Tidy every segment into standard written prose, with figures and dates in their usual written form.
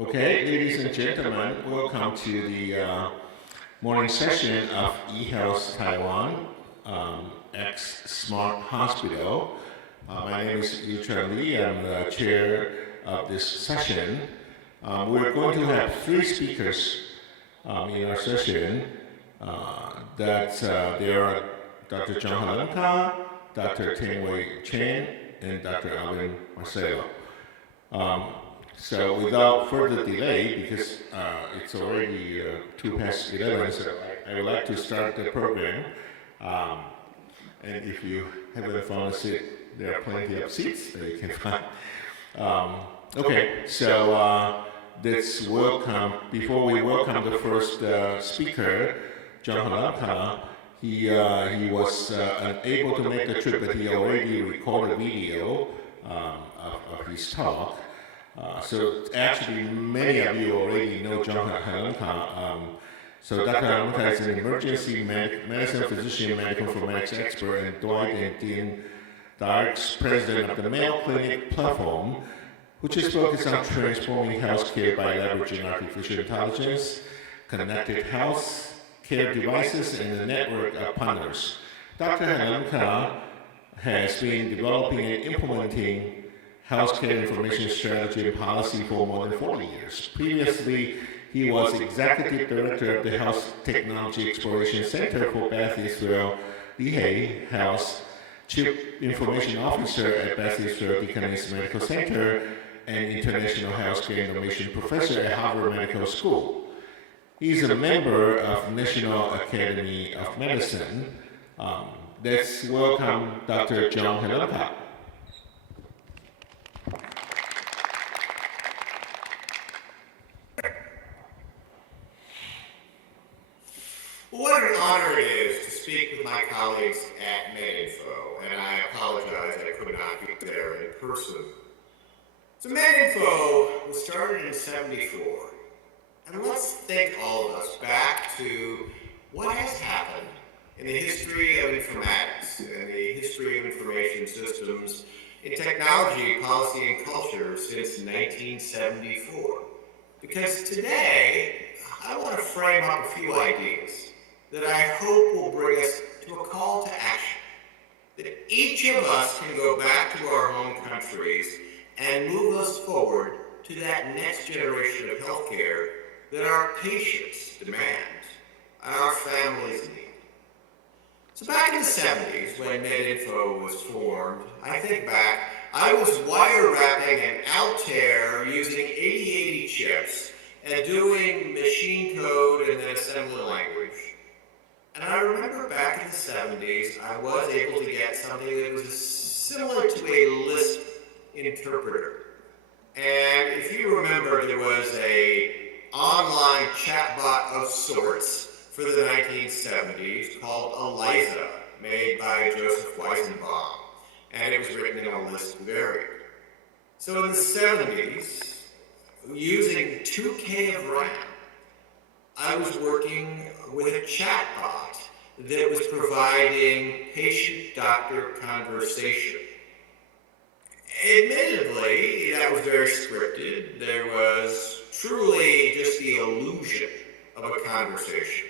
Okay, ladies and gentlemen, welcome to the morning session of eHealth Taiwan X Smart Hospital. My name is Yuchen Lee. I'm the chair of this session. We're going to have three speakers in our session. There are Dr. John Halanka, Dr. Teng-Wei Chen, and Dr. Alvin Marcelo. So without further delay, because it's already 11, so I would like to start the program. And if you haven't found a seat, there are plenty of seats that you can find. Okay, so let's welcome, before we welcome the first speaker, John Halanka. He was unable to make the trip, but he already recorded a video of his talk. So actually, many of you already know John Halanka. So Dr. Halanka is an emergency medicine physician, medical informatics expert, and Dwight and Dean Dark's president of the Mayo Clinic platform, which is focused on transforming healthcare by leveraging artificial intelligence, connected health care devices, and a network of partners. Dr. Halanka has been developing and implementing healthcare information strategy and policy for more than 40 years. Previously, he was executive director of the Health Technology Exploration Center for Beth Israel Lehigh Health, chief information officer at Beth Israel Deaconess Medical Center, and international healthcare innovation professor at Harvard Medical School. He's a member of National Academy of Medicine. Let's welcome Dr. John Halanka. What an honor it is to speak with my colleagues at MedInfo, and I apologize I could not be there in person. So MedInfo was started in '74, and let's think all of us back to what has happened in the history of informatics, and the history of information systems, in technology, policy, and culture since 1974. Because today, I want to frame up a few ideas that I hope will bring us to a call to action, that each of us can go back to our home countries and move us forward to that next generation of healthcare that our patients demand and our families need. So back in the 70s, when MedInfo was formed, I think back, I was wire wrapping an Altair using 8080 chips and doing machine code and then assembly language. And I remember back in the 70s, I was able to get something that was similar to a Lisp interpreter. And if you remember, there was an online chatbot of sorts for the 1970s called Eliza, made by Joseph Weizenbaum. And it was written in a Lisp variant. So in the 70s, using 2K of RAM, I was working with a chatbot that was providing patient-doctor conversation. Admittedly, that was very scripted. There was truly just the illusion of a conversation.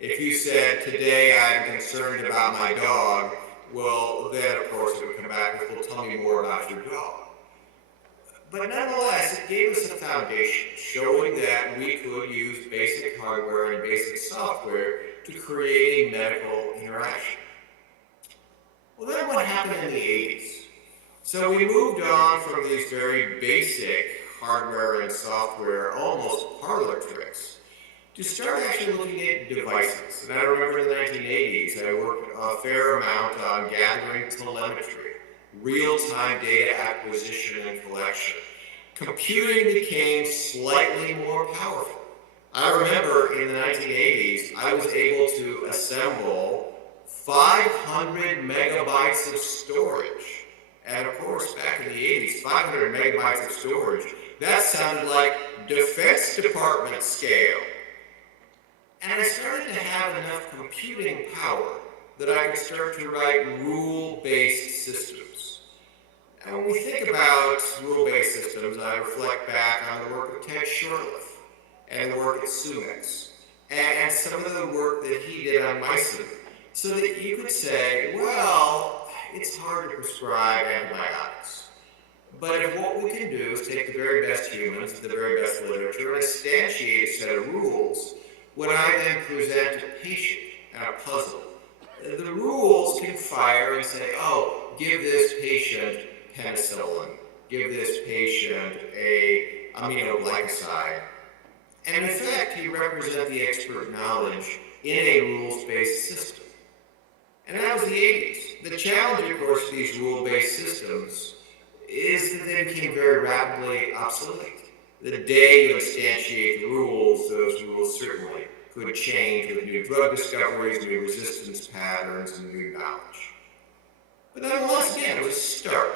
If you said, today I'm concerned about my dog, well, then of course it would come back with, well, tell me more about your dog. But nonetheless, it gave us a foundation, showing that we could use basic hardware and basic software to create a medical interaction. Well, then what happened in the 80s? So we moved on from these very basic hardware and software, almost parlor tricks, to start actually looking at devices. And I remember in the 1980s, I worked a fair amount on gathering telemetry, real-time data acquisition and collection. Computing became slightly more powerful. I remember in the 1980s, I was able to assemble 500 megabytes of storage. And of course, back in the 80s, 500 megabytes of storage, that sounded like Defense Department scale. And I started to have enough computing power that I could start to write rule-based systems. And when we think about rule-based systems, systems, I reflect back on the work of Ted Shortliff and the work at Sumex and some of the work that he did on mycin, so that you could say, well, it's hard to prescribe antibiotics. But if what we can do is take the very best humans, the very best literature, and instantiate a set of rules, when I then present a patient and a puzzle, the rules can fire and say, oh, give this patient penicillin, give this patient a aminoglycoside. And in fact, you represent the expert knowledge in a rules-based system. And that was the 80s. The challenge, of course, of these rule-based systems is that they became very rapidly obsolete. The day you instantiate the rules, those rules certainly could change with new drug discoveries, new resistance patterns, and new knowledge. But then once again, it was a start.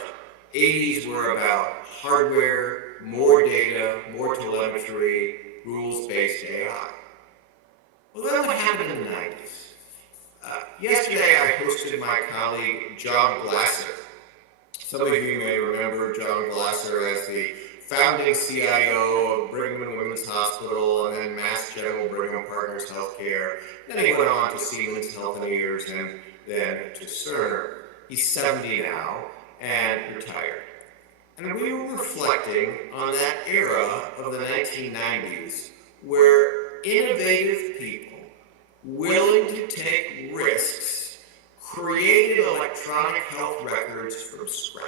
80s were about hardware, more data, more telemetry, rules-based AI. Well, then what happened in the 90s? Yesterday, I hosted my colleague, John Glasser. Some of you may remember John Glasser as the founding CIO of Brigham and Women's Hospital and then Mass General Brigham Partners Healthcare. Then he went on to Siemens Healthineers and then to Cerner. He's 70 now and retired. And we were reflecting on that era of the 1990s where innovative people willing to take risks created electronic health records from scratch.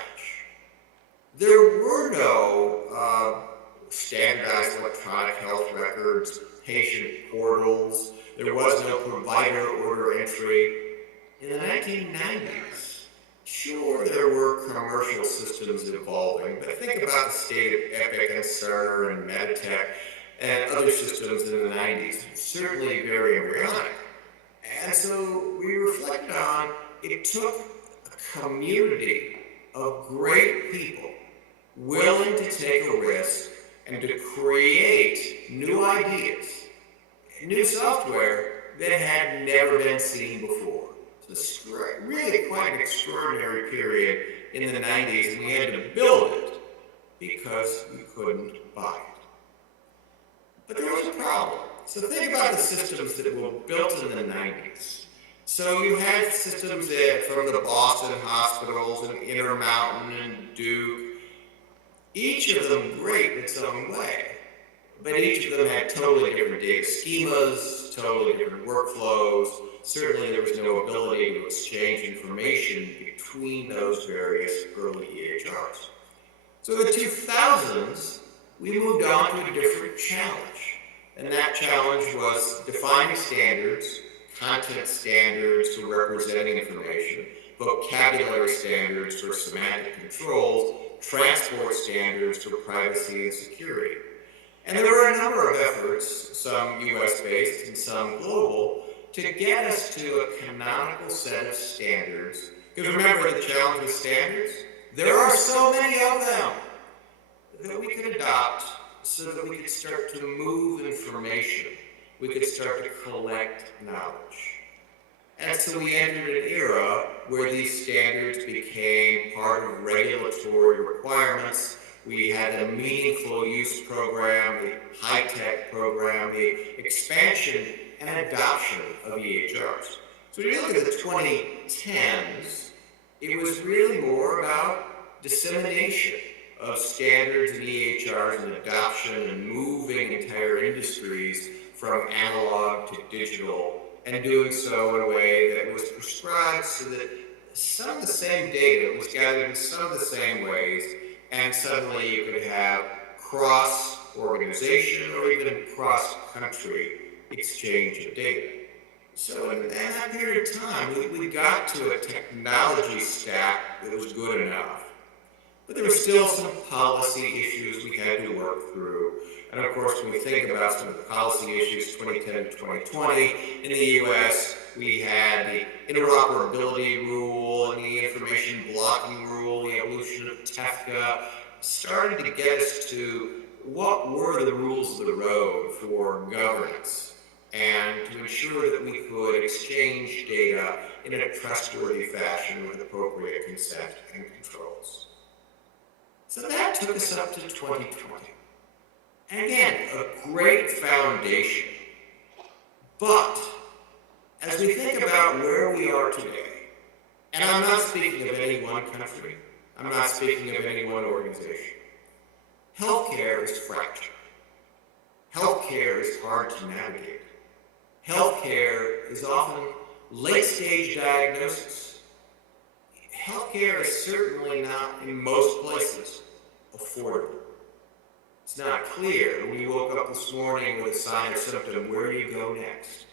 There were no standardized electronic health records, patient portals. There was no provider order entry. In the 1990s, sure, there were commercial systems evolving, but think about the state of Epic and Cerner and Meditech and other systems in the 90s, certainly very embryonic. And so we reflect on, it took a community of great people willing to take a risk and to create new ideas, new software that had never been seen before. So it's really quite an extraordinary period in the 90s, and we had to build it because we couldn't buy it. But there was a problem. So think about the systems that were built in the 90s. So you had systems that from the Boston hospitals and Intermountain and Duke, each of them great in its own way, but each of them had totally different data schemas, totally different workflows. Certainly there was no ability to exchange information between those various early EHRs. So in the 2000s, we moved on to a different challenge. And that challenge was defining standards, content standards for representing information, vocabulary standards for semantic controls, transport standards for privacy and security. And there were a number of efforts, some US-based and some global, to get us to a canonical set of standards. Because remember the challenge with standards? There are so many of them that we could adopt so that we could start to move information. We could start to collect knowledge. And so we entered an era where these standards became part of regulatory requirements. We had a meaningful use program, the high-tech program, the expansion and adoption of EHRs. So when you look at the 2010s, it was really more about dissemination of standards and EHRs and adoption and moving entire industries from analog to digital, and doing so in a way that was prescribed so that some of the same data was gathered in some of the same ways, and suddenly you could have cross-organization or even cross-country exchange of data. So in that period of time, we got to a technology stack that was good enough. But there were still some policy issues we had to work through. And of course, when we think about some of the policy issues, 2010 to 2020, in the US, we had the interoperability rule and the information blocking rule, the evolution of TEFCA, started to get us to what were the rules of the road for governance and to ensure that we could exchange data in a trustworthy fashion with appropriate consent and controls. So that took us up to 2020. And again, a great foundation. But as we think about where we are today, and I'm not speaking of any one country, I'm not speaking of any one organization, healthcare is fractured. Healthcare is hard to navigate. Healthcare is often late-stage diagnosis. Healthcare is certainly not, in most places, affordable. It's not clear when you woke up this morning with a sign or symptom, where do you go next?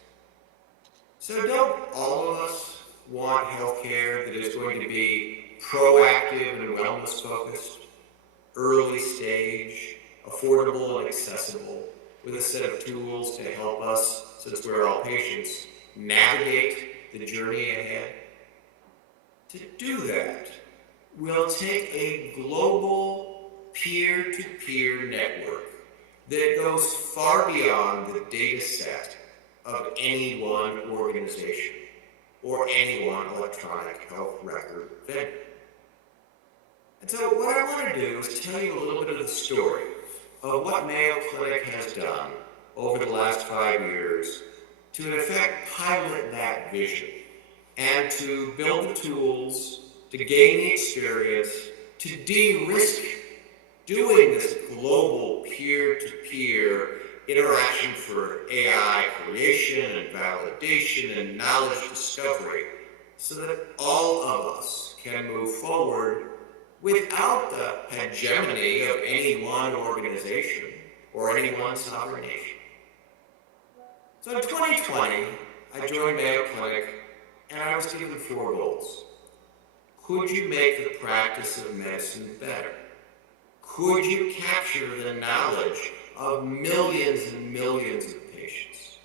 So don't all of us want healthcare that is going to be proactive and wellness-focused, early stage, affordable and accessible, with a set of tools to help us, since we're all patients, navigate the journey ahead? To do that, we'll take a global peer-to-peer network that goes far beyond the data set of any one organization or any one electronic health record vendor. And so what I want to do is tell you a little bit of the story of what Mayo Clinic has done over the last 5 years to, in effect, pilot that vision and to build the tools, to gain the experience, to de-risk doing this global peer-to-peer interaction for AI creation and validation and knowledge discovery so that all of us can move forward without the hegemony of any one organization or any one sovereign nation. So in 2020, I joined Mayo Clinic and I was given 4 goals. Could you make the practice of medicine better? Could you capture the knowledge of millions and millions of patients?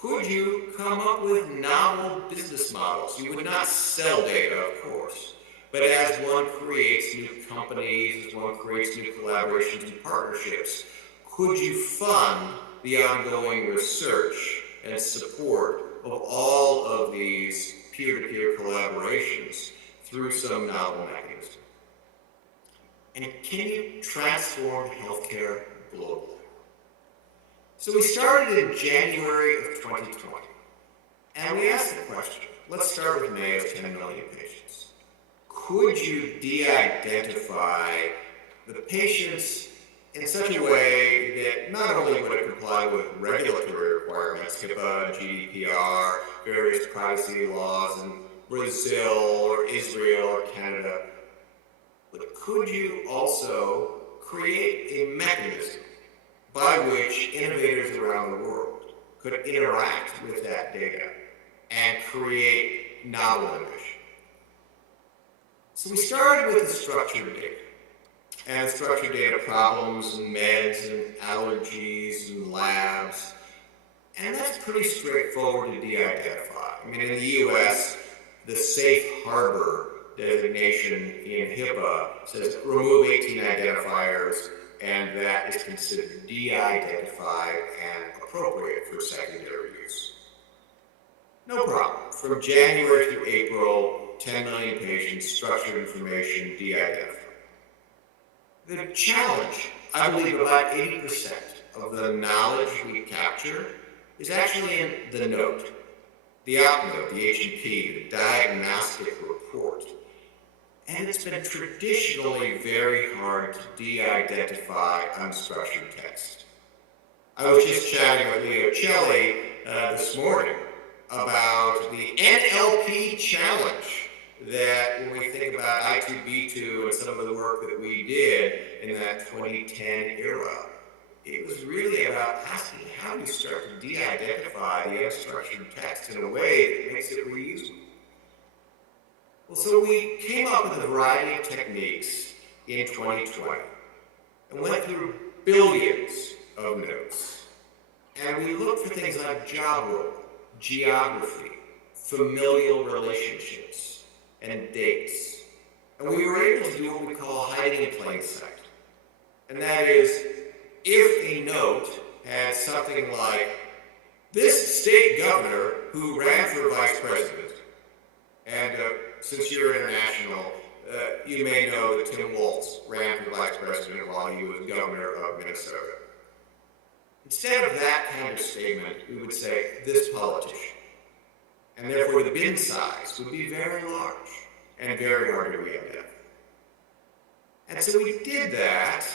Could you come up with novel business models? You would not sell data, of course, but as one creates new companies, as one creates new collaborations and partnerships, could you fund the ongoing research and support of all of these peer-to-peer collaborations through some novel mechanism? And can you transform healthcare globally? So we started in January of 2020, and we asked the question, let's start with Mayo's 10 million patients. Could you de-identify the patients in such a way that not only would it comply with regulatory requirements, HIPAA, GDPR, various privacy laws in Brazil or Israel or Canada, but could you also create a mechanism by which innovators around the world could interact with that data and create novel innovation? So we started with the structured data. And structured data problems and meds and allergies and labs. And that's pretty straightforward to de-identify. I mean, in the US, the safe harbor designation in HIPAA says remove 18 identifiers, and that is considered de-identified and appropriate for secondary use. No problem. From January through April, 10 million patients, structured information, de-identified. The challenge, I believe about 80% of the knowledge we capture is actually in the note, the outnote, the H&P, the diagnostic report. And it's been traditionally very hard to de-identify unstructured text. I was just chatting with Leo Celli this morning about the NLP challenge that when we think about I2B2 and some of the work that we did in that 2010 era, it was really about asking how do you start to de-identify the unstructured text in a way that makes it reusable. Well, so we came up with a variety of techniques in 2020 and went through billions of notes. And we looked for things like job role, geography, familial relationships, and dates. And we were able to do what we call hiding in plain sight. And that is, if a note had something like, this state governor who ran for vice president, and since you're international, you may know that Tim Walz ran for vice president while he was governor of Minnesota. Instead of that kind of statement, we would say, this politician. And therefore the bin size would be very large and very hard to re-identify. And so we did that,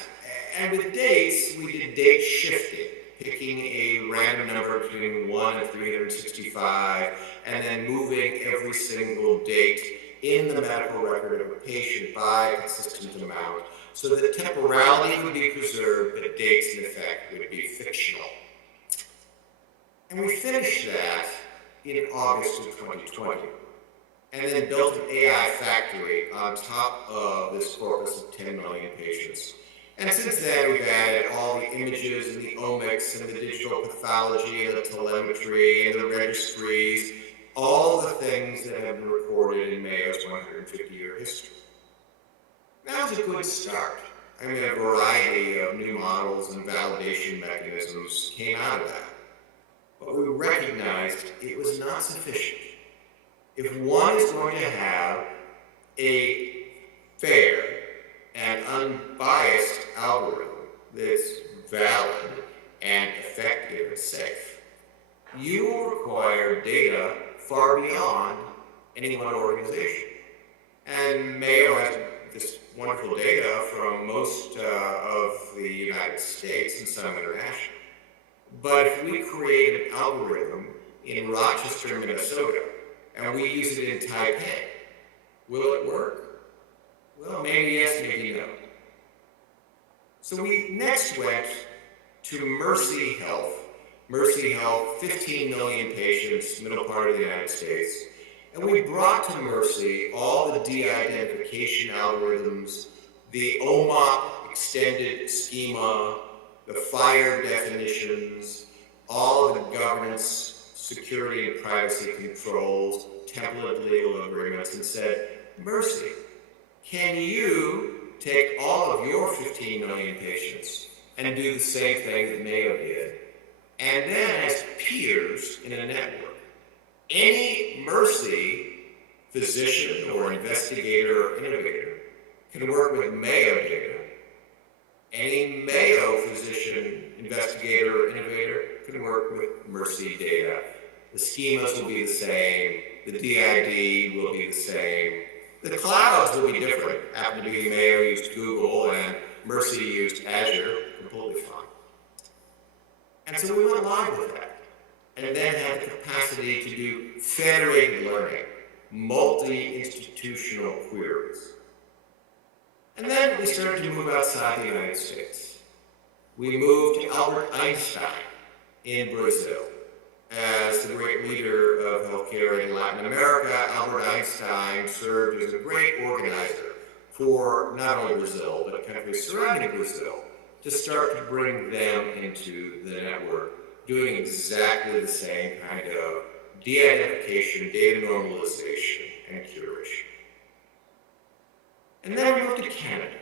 and with dates, we did date shifting, picking a random number between 1 and 365, and then moving every single date in the medical record of a patient by a consistent amount, so that temporality would be preserved, but dates in effect would be fictional. And we finished that in August of 2020, and then built an AI factory on top of this corpus of 10 million patients. And since then, we've added all the images and the omics and the digital pathology and the telemetry and the registries, all the things that have been recorded in Mayo's 150-year history. That was a good start. I mean, a variety of new models and validation mechanisms came out of that. But we recognized it was not sufficient. If one is going to have a fair and unbiased algorithm that's valid and effective and safe, you will require data far beyond any one organization. And Mayo has this wonderful data from most of the United States and some international. But if we create an algorithm in Rochester, Minnesota, and we use it in Taipei, will it work? Well, maybe yes, maybe no. So we next went to Mercy Health. Mercy Health, 15 million patients, middle part of the United States. And we brought to Mercy all the de-identification algorithms, the OMOP extended schema, the FHIR definitions, all of the governance, security and privacy controls, template legal agreements, and said, Mercy, can you take all of your 15 million patients and do the same thing that Mayo did, and then as peers in a network, any Mercy physician or investigator or innovator can work with Mayo data. Any Mayo physician, investigator, or innovator can work with Mercy data. The schemas will be the same. The DID will be the same. The clouds will be different. Happen to be Mayo used Google and Mercy used Azure. Completely fine. And so we went live with that. And then had the capacity to do federated learning, multi-institutional queries. And then we started to move outside the United States. We moved to Albert Einstein in Brazil. As the great leader of healthcare in Latin America, Albert Einstein served as a great organizer for not only Brazil, but countries surrounding Brazil, to start to bring them into the network, doing exactly the same kind of de-identification, data normalization, and curation. And then we moved to Canada,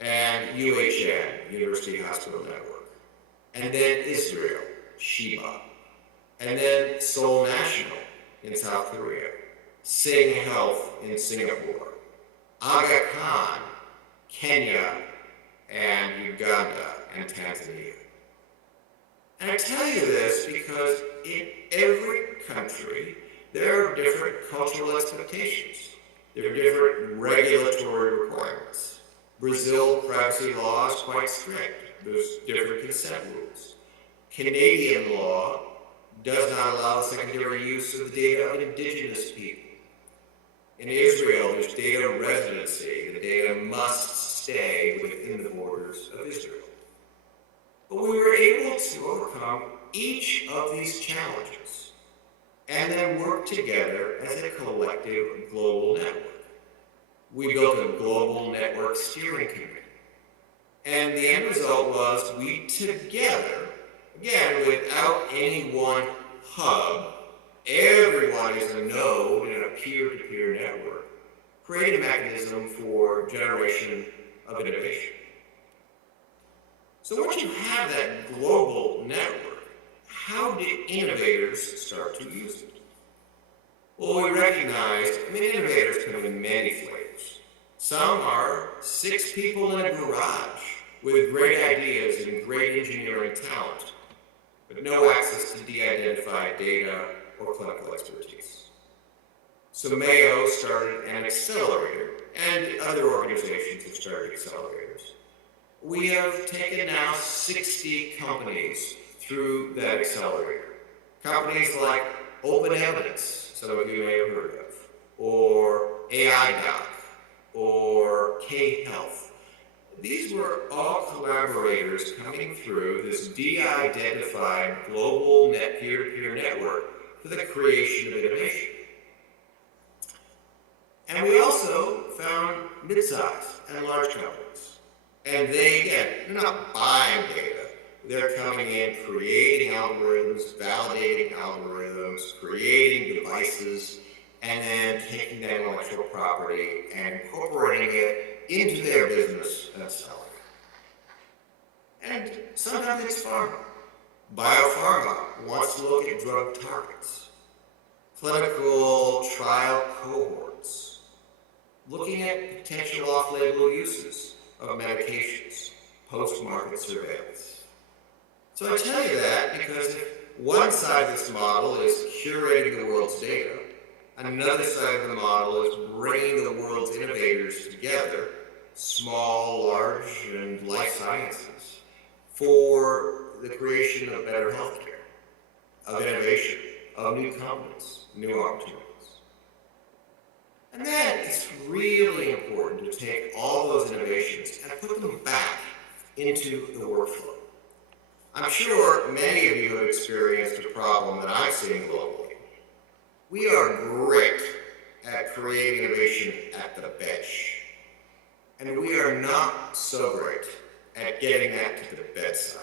and UHN, University Hospital Network, and then Israel, Sheba, and then Seoul National in South Korea, Sing Health in Singapore, Aga Khan, Kenya, and Uganda, and Tanzania. And I tell you this because in every country, there are different cultural expectations. There are different regulatory requirements. Brazil privacy law is quite strict. There's different consent rules. Canadian law does not allow secondary use of the data of indigenous people. In Israel, there's data residency. The data must stay within the borders of Israel. But we were able to overcome each of these challenges and then work together as a collective global network. We built a global network steering committee. And the end result was we together, again, without any one hub, everyone is a node in a peer-to-peer network, create a mechanism for generation of innovation. So once you have that global network, how did innovators start to use it? Well, we recognized, innovators come in many flavors. Some are 6 people in a garage with great ideas and great engineering talent, but no access to de-identified data or clinical expertise. So Mayo started an accelerator, and other organizations have started accelerators. We have taken now 60 companies through that accelerator. Companies like Open Evidence, some of you may have heard of, or AI or K-Health. These were all collaborators coming through this de-identified global peer-to-peer network for the creation of innovation. And we also found mid-sized and large companies. And they, again, they're not buying data. They're coming in, creating algorithms, validating algorithms, creating devices, and then taking that intellectual property and incorporating it into their business and selling it. And sometimes it's pharma. Biopharma wants to look at drug targets, clinical trial cohorts, looking at potential off-label uses of medications, post-market surveillance. So I tell you that because if one side of this model is curating the world's data, another side of the model is bringing the world's innovators together, small, large, and life sciences, for the creation of better healthcare, of innovation, of new companies, new opportunities. And then it's really important to take all those innovations and put them back into the workflow. I'm sure many of you have experienced a problem that I'm seeing globally. We are great at creating innovation at the bench, and we are not so great at getting that to the bedside,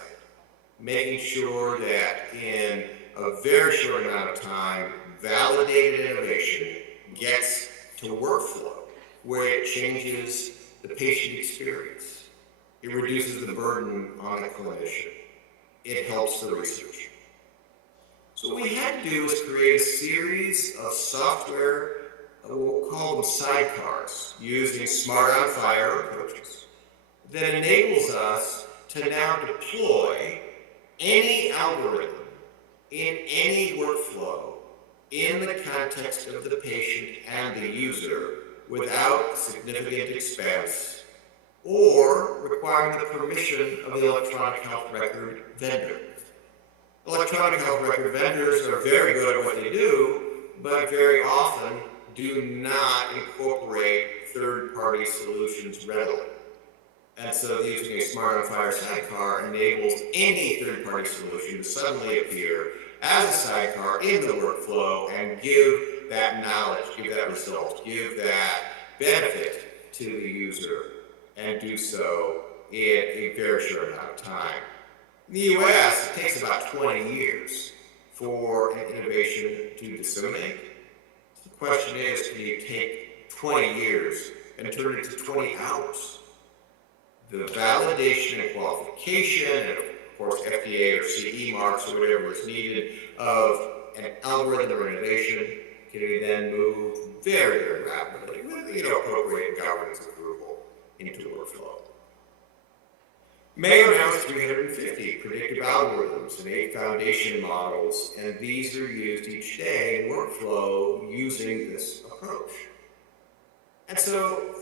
making sure that in a very short amount of time, validated innovation gets to workflow, where it changes the patient experience. It reduces the burden on the clinician. It helps the research. So what we had to do was create a series of software, we'll call them sidecars, using smart on fire approaches that enables us to now deploy any algorithm in any workflow in the context of the patient and the user without significant expense or requiring the permission of the electronic health record vendor. Electronic health record vendors are very good at what they do, but very often do not incorporate third-party solutions readily. And so using a smart on fire sidecar enables any third-party solution to suddenly appear as a sidecar in the workflow and give that knowledge, give that result, give that benefit to the user, and do so in a very short amount of time. In the US, it takes about 20 years for an innovation to disseminate. The question is, can you take 20 years and turn it to 20 hours? The validation and qualification, and of course FDA or CE marks or whatever is needed of an algorithm or innovation can then move very, very rapidly with appropriate governance approval into workflow. Mayo now has 350 predictive algorithms and 8 foundation models, and these are used each day in workflow using this approach. And so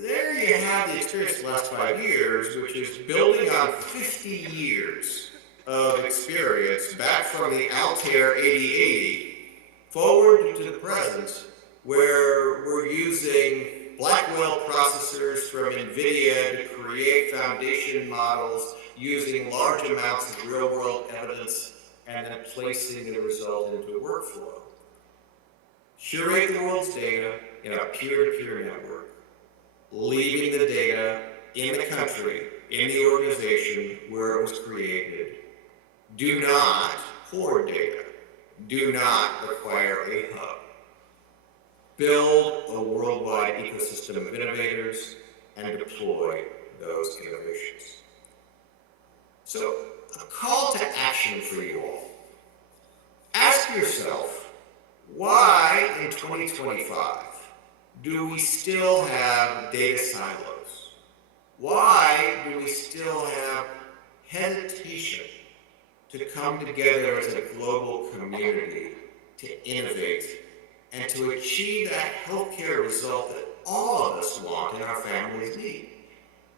there you have the experience of the last 5 years, which is building on 50 years of experience back from the Altair 8080 forward into the present, where we're using Blackwell processors from NVIDIA to create foundation models using large amounts of real-world evidence and then placing the result into a workflow. Curate the world's data in a peer-to-peer network, leaving the data in the country, in the organization where it was created. Do not hoard data. Do not require a hub. Build a worldwide ecosystem of innovators and deploy those innovations. So, a call to action for you all. Ask yourself, why in 2025 do we still have data silos? Why do we still have hesitation to come together as a global community to innovate and to achieve that healthcare result that all of us want and our families need?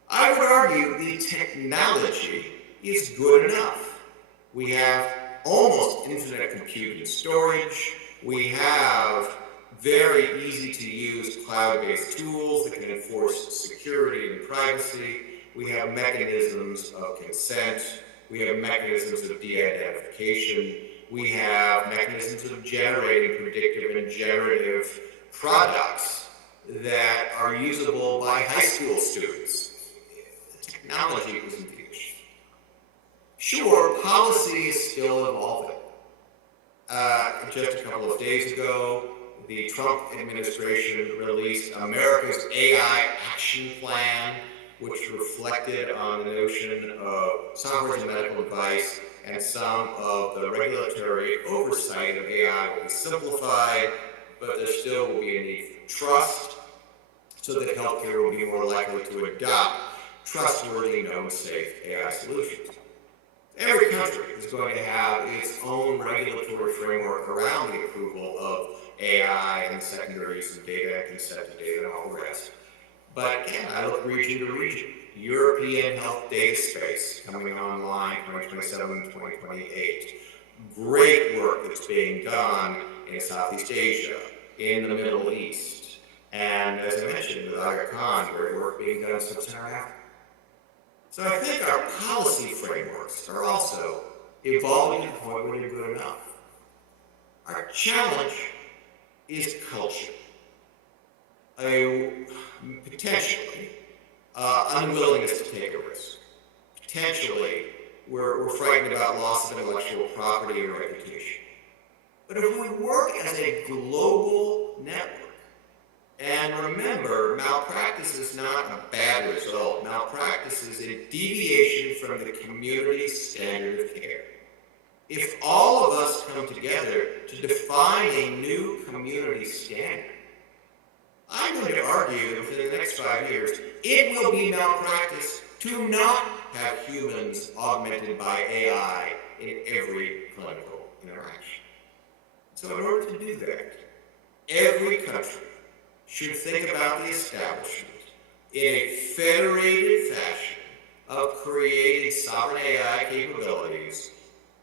I would argue the technology is good enough. We have almost infinite compute and storage. We have very easy to use cloud-based tools that can enforce security and privacy. We have mechanisms of consent. We have mechanisms of de-identification. We have mechanisms of generating predictive and generative products that are usable by high school students. The technology isn't the issue. Sure, policy is still evolving. Just a couple of days ago, the Trump administration released America's AI Action Plan, which reflected on the notion of software as a medical device, and some of the regulatory oversight of AI will be simplified, but there still will be a need for trust so that healthcare will be more likely to adopt trustworthy, known, safe AI solutions. Every country is going to have its own regulatory framework around the approval of AI and secondary use of data and consent to data and all the rest. But again, I look region to region. European health data space coming online 2027 2028. Great work that's being done in Southeast Asia, in the Middle East, and as I mentioned with Aga Khan, great work being done in Sub-Saharan Africa. So I think our policy frameworks are also evolving to the point where they're good enough. Our challenge is culture. Potentially unwillingness to take a risk. Potentially, we're frightened about loss of intellectual property and reputation. But if we work as a global network, and remember, malpractice is not a bad result. Malpractice is a deviation from the community standard of care. If all of us come together to define a new community standard, I'm going to argue that within the next 5 years, it will be malpractice to not have humans augmented by AI in every clinical interaction. So in order to do that, every country should think about the establishment in a federated fashion of creating sovereign AI capabilities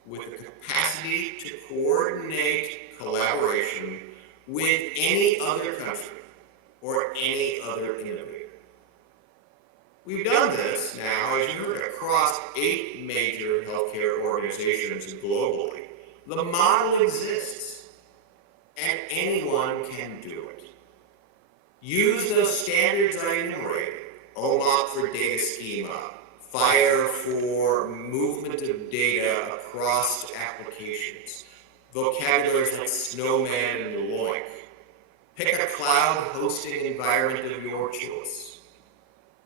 with the capacity to coordinate collaboration with any other country or any other innovator. We've done this now, as you heard, across 8 major healthcare organizations globally. The model exists, and anyone can do it. Use those standards I enumerated, OMOP for data schema, FHIR for movement of data across applications, vocabularies like snowman and loink. Pick a cloud hosting environment of your choice.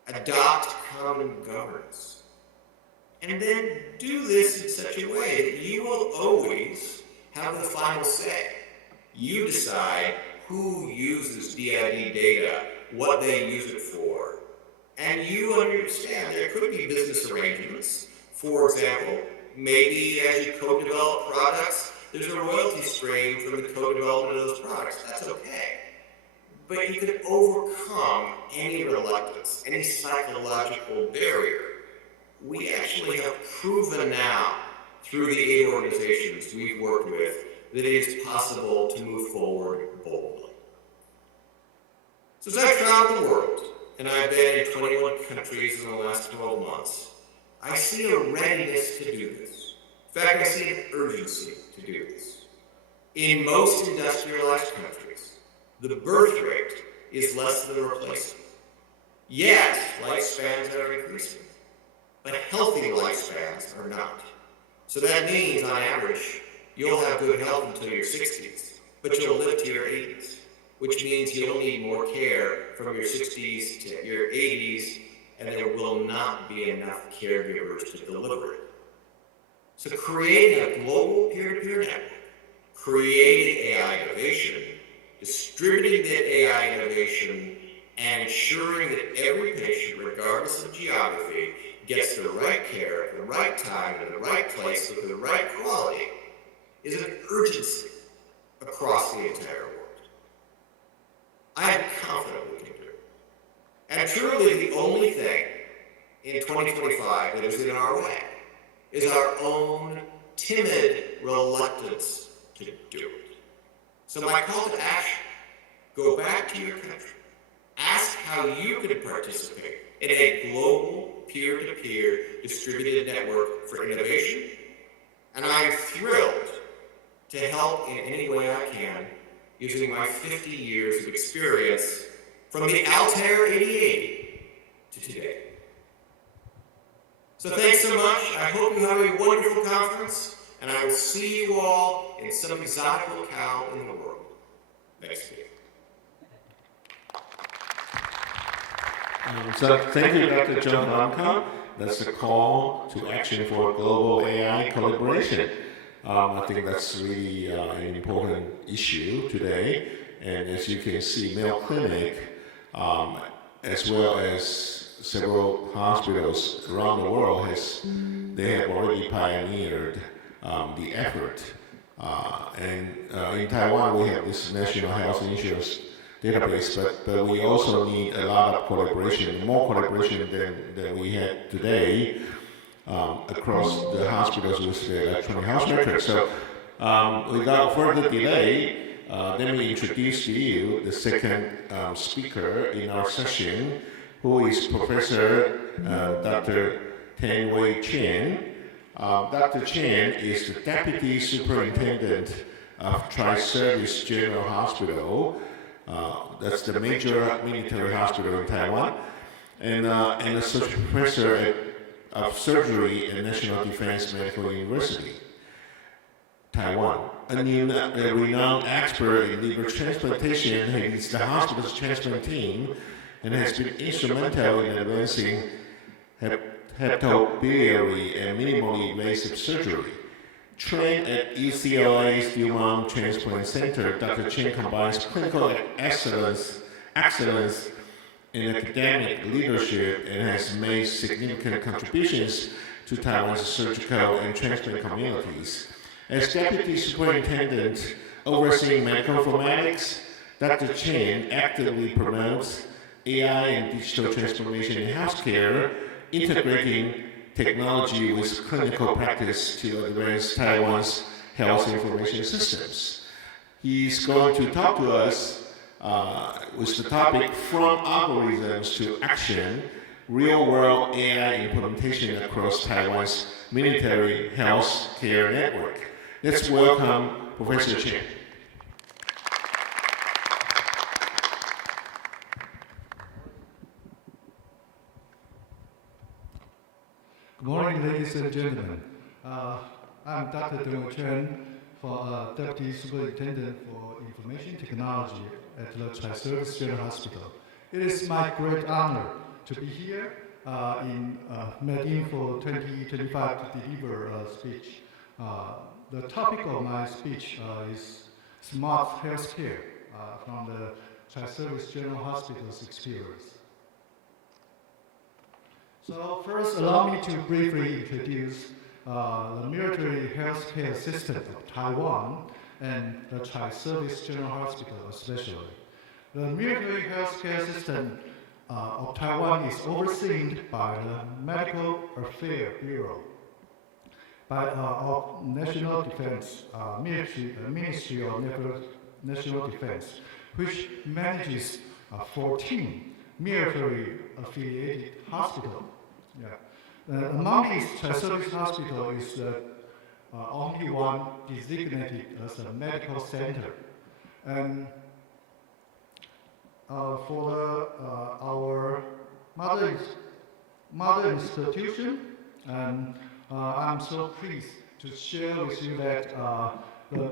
Adopt common governance. And then do this in such a way that you will always have the final say. You decide who uses DID data, what they use it for, and you understand there could be business arrangements. For example, maybe as you co-develop products, there's a royalty stream from the co-development of those products. That's okay. But you can overcome any reluctance, any psychological barrier. We actually have proven now, through the 8 organizations we've worked with, that it is possible to move forward boldly. So as I've traveled the world, and I've been in 21 countries in the last 12 months, I see a readiness to do this. In fact, I see an urgency to do this. In most industrialized countries, the birth rate is less than the replacement. Yet, lifespans are increasing. But healthy lifespans are not. So that means, on average, you'll have good health until your 60s, but you'll live to your 80s, which means you'll need more care from your 60s to your 80s, and there will not be enough caregivers to deliver it. So creating a global peer-to-peer network, creating AI innovation, distributing that AI innovation, and ensuring that every patient, regardless of geography, gets the right care at the right time, in the right place, with the right quality, is an urgency across the entire world. I am confident we can do it. And truly, the only thing in 2025 that is in our way is our own timid reluctance to do it. So my call to action, go back to your country. Ask how you can participate in a global peer-to-peer distributed network for innovation. And I am thrilled to help in any way I can using my 50 years of experience from the Altair 8080 to today. So thanks so much. I hope you have a wonderful conference, and I will see you all in some exotic locale in the world next week. So thank you, Dr. John Lamka. That's a call to action for global AI collaboration. I think that's really an important issue today. And as you can see, Mayo Clinic, as well as several hospitals around the world, they have already pioneered the effort. And in Taiwan, we have this National Health Insurance database, but we also need a lot of collaboration, more collaboration than we had today across the hospitals with the electronic health record. So without further delay, let me introduce to you the second speaker in our session, who is Professor Dr. Tan-Wei Chen. Dr. Chen is the Deputy Superintendent of Tri-Service General Hospital. That's the major military hospital in Taiwan, and associate professor of surgery at National Defense Medical University, Taiwan. A renowned expert in liver transplantation, he leads the hospital's transplant team and has been instrumental in advancing hepatobiliary and minimally invasive surgery. Trained at UCLA's Dumont Transplant Center, Dr. Chen combines clinical excellence in academic leadership and has made significant contributions to Taiwan's surgical and transplant communities. As Deputy Superintendent overseeing medical informatics, Dr. Chen actively promotes AI and digital transformation in healthcare, integrating technology with clinical practice to advance Taiwan's health information systems. He's going to talk to us with the topic From Algorithms to Action, Real-World AI Implementation Across Taiwan's Military Health Care Network. Let's welcome Professor Chen. Good morning, ladies and gentlemen. I'm Dr. Tan-Wei Chen, Deputy Superintendent for Information Technology at the Tri-Service General Hospital. It is my great honor to be here in MedInfo 2025 to deliver a speech. The topic of my speech is smart healthcare from the Tri-Service General Hospital's experience. So first, allow me to briefly introduce the military healthcare system of Taiwan and the Tri-Service General Hospital especially. The military healthcare system of Taiwan is overseen by the Medical Affairs Bureau, by our National Defense Ministry of National Defense, which manages 14 military-affiliated hospitals. Yeah. Among these, Tri-Service Hospital is the only one designated as a medical center. And for our mother institution, and I'm so pleased to share with you that the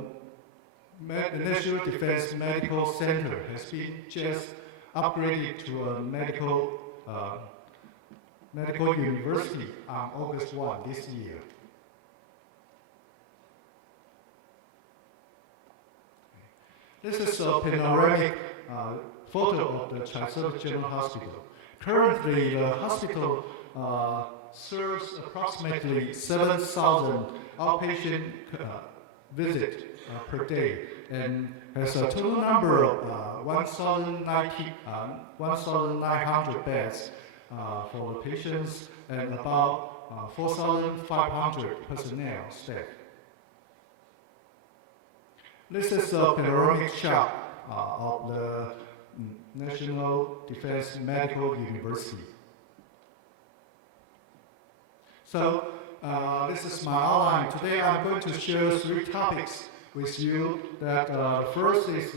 National Defense Medical Center has been just upgraded to a medical university on August 1 this year. This is a panoramic photo of the Chai Service General Hospital. Currently, the hospital serves approximately 7,000 outpatient visits per day and has a total number of 1,900 beds for the patients and about 4,500 personnel staff. This is a panoramic shot of the National Defense Medical University. So this is my outline. Today I'm going to share 3 topics with you. That first is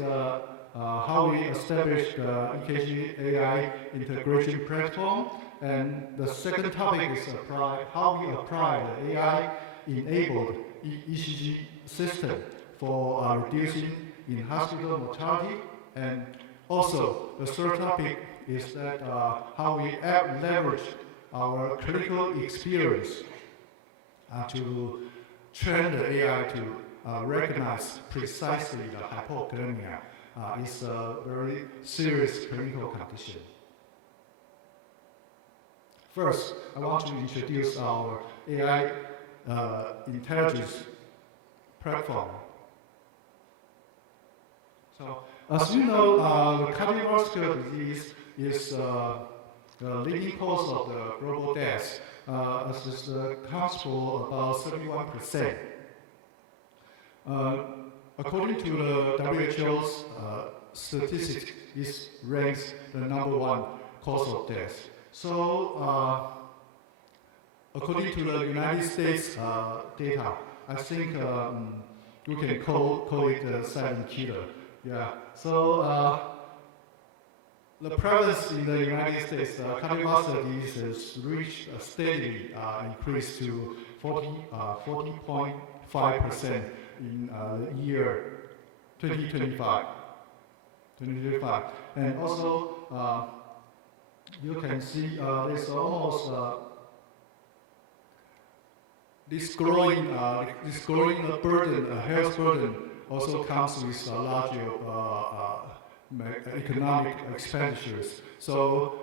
how we establish the EKG AI integration platform, and the second topic is how we apply the AI-enabled ECG system for reducing in-hospital mortality, and also the third topic is that how we leverage our clinical experience to train the AI to recognize precisely the hypokalemia. It's a very serious clinical condition. First, I want to introduce our AI intelligence platform. So, as you know, the cardiovascular disease is the leading cause of the global deaths, as it accounts for about 71%. According to the WHO's statistics, it ranks the #1 cause of death. So, according to the United States data, I think you can call it the silent killer. Yeah. So the prevalence in the United States, cardiovascular disease has reached a steady increase to 40.5% in the year 2025. And also, you can see there's almost this growing burden, health burden, also comes with a larger economic expenditures. So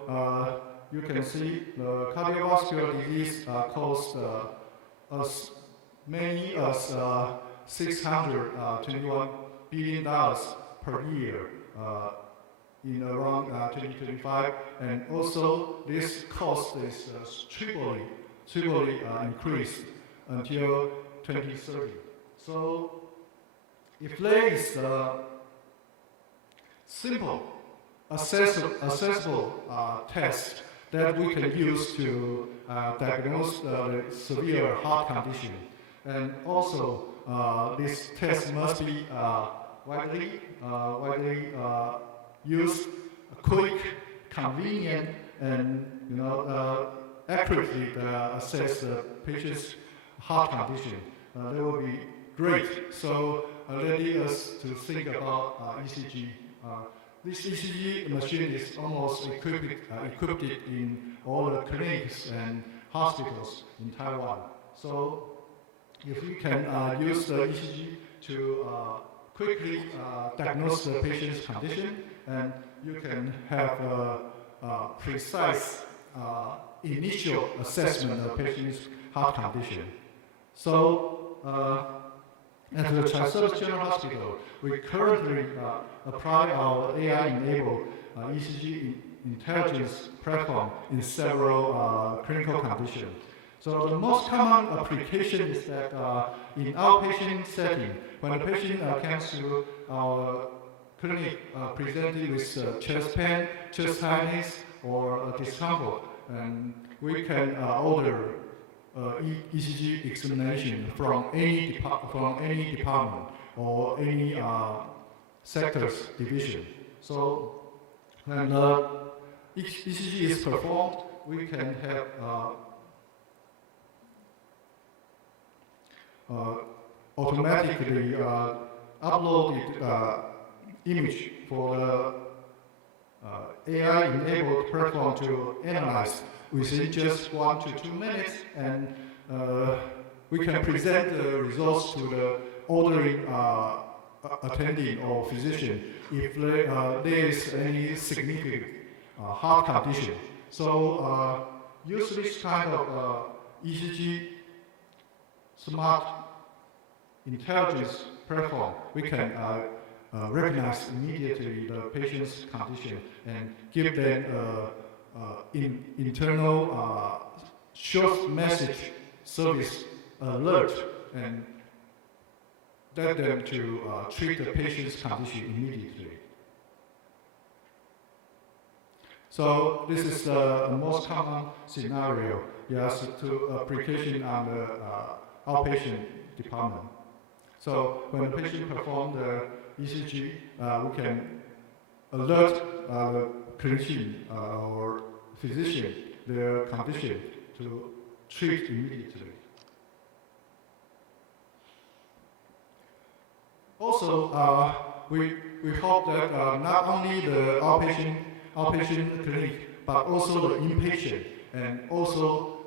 you can see the cardiovascular disease costs as many as $621 billion per year in around 2025, and also this cost is triply increased until 2030. So if there is a simple, accessible test that we can use to diagnose the severe heart condition, and also this test must be widely used, quick, convenient, and accurately assess the patient's heart condition. That will be great. So that leads us to think about ECG. This ECG machine is almost equipped in all the clinics and hospitals in Taiwan. So if you can use the ECG to quickly diagnose the patient's condition, and you can have a precise initial assessment of the patient's heart condition. So at the Chai Service General Hospital, we currently apply our AI-enabled ECG intelligence platform in several clinical conditions. So the most common application is that in outpatient setting, when the patient comes to our clinic presented with chest pain, chest tightness, or discomfort, and we can order ECG examination from any department or any sector's division. So when the ECG is performed, we can have automatically uploaded image for the AI-enabled platform to analyze within just 1 to 2 minutes, and we can present the results to the ordering attending or physician if there is any significant heart condition. So use this kind of ECG smart intelligence platform. We can recognize immediately the patient's condition and give them internal short message service alert and let them to treat the patient's condition immediately. So this is the most common scenario, yes, to application on the outpatient department. So when the patient performs the ECG, we can alert the clinician or physician their condition to treat immediately. Also, we hope that not only the outpatient clinic, but also the inpatient and also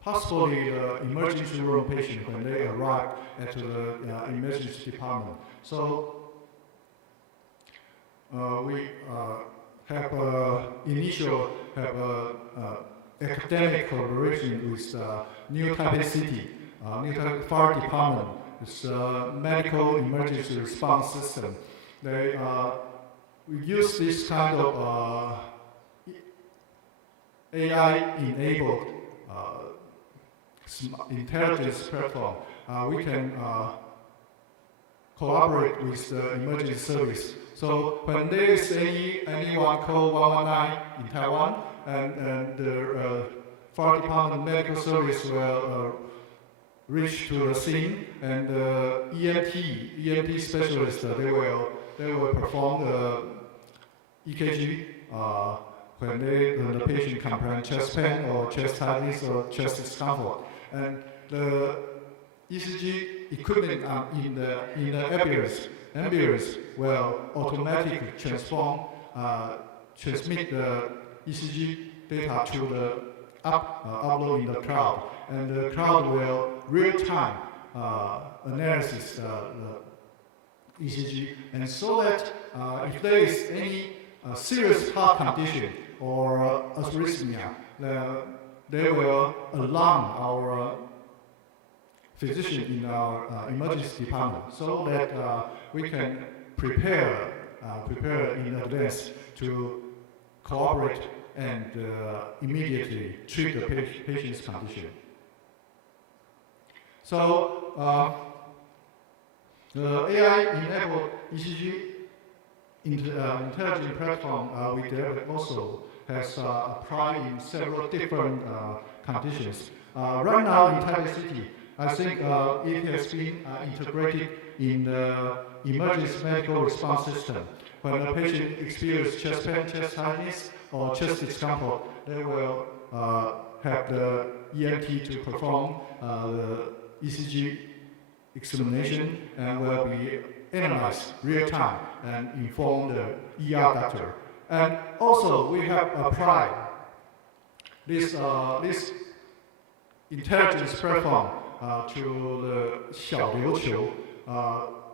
possibly the emergency room patient when they arrive at the emergency department. So we have academic collaboration with New Taipei City, New Taipei Fire Department. It's a medical emergency response system. They we use this kind of AI-enabled intelligence platform. We can collaborate with the emergency service. So when there is anyone call 119 in Taiwan, and the fire department medical service will reach to the scene, and the EMT specialist they will perform the EKG when the patient complains chest pain or chest tightness or chest discomfort, and the ECG equipment in the ambulance will automatically transmit the ECG data to the upload in the cloud, and the cloud will real-time analysis the ECG, and so that if there is any serious heart condition or arrhythmia, they will alarm our physician in our emergency department, so that we can prepare in advance to cooperate and immediately treat the patient's condition. So the AI-enabled ECG intelligent platform we developed also has applied in several different conditions. Right now in Taipei City, I think it has been integrated in the emergency medical response system. When a patient experiences chest pain, chest tightness, or chest discomfort, they will have the EMT to perform the ECG examination and will be analyzed real time and inform the ER doctor. And also we have applied this intelligence platform to the 小琉球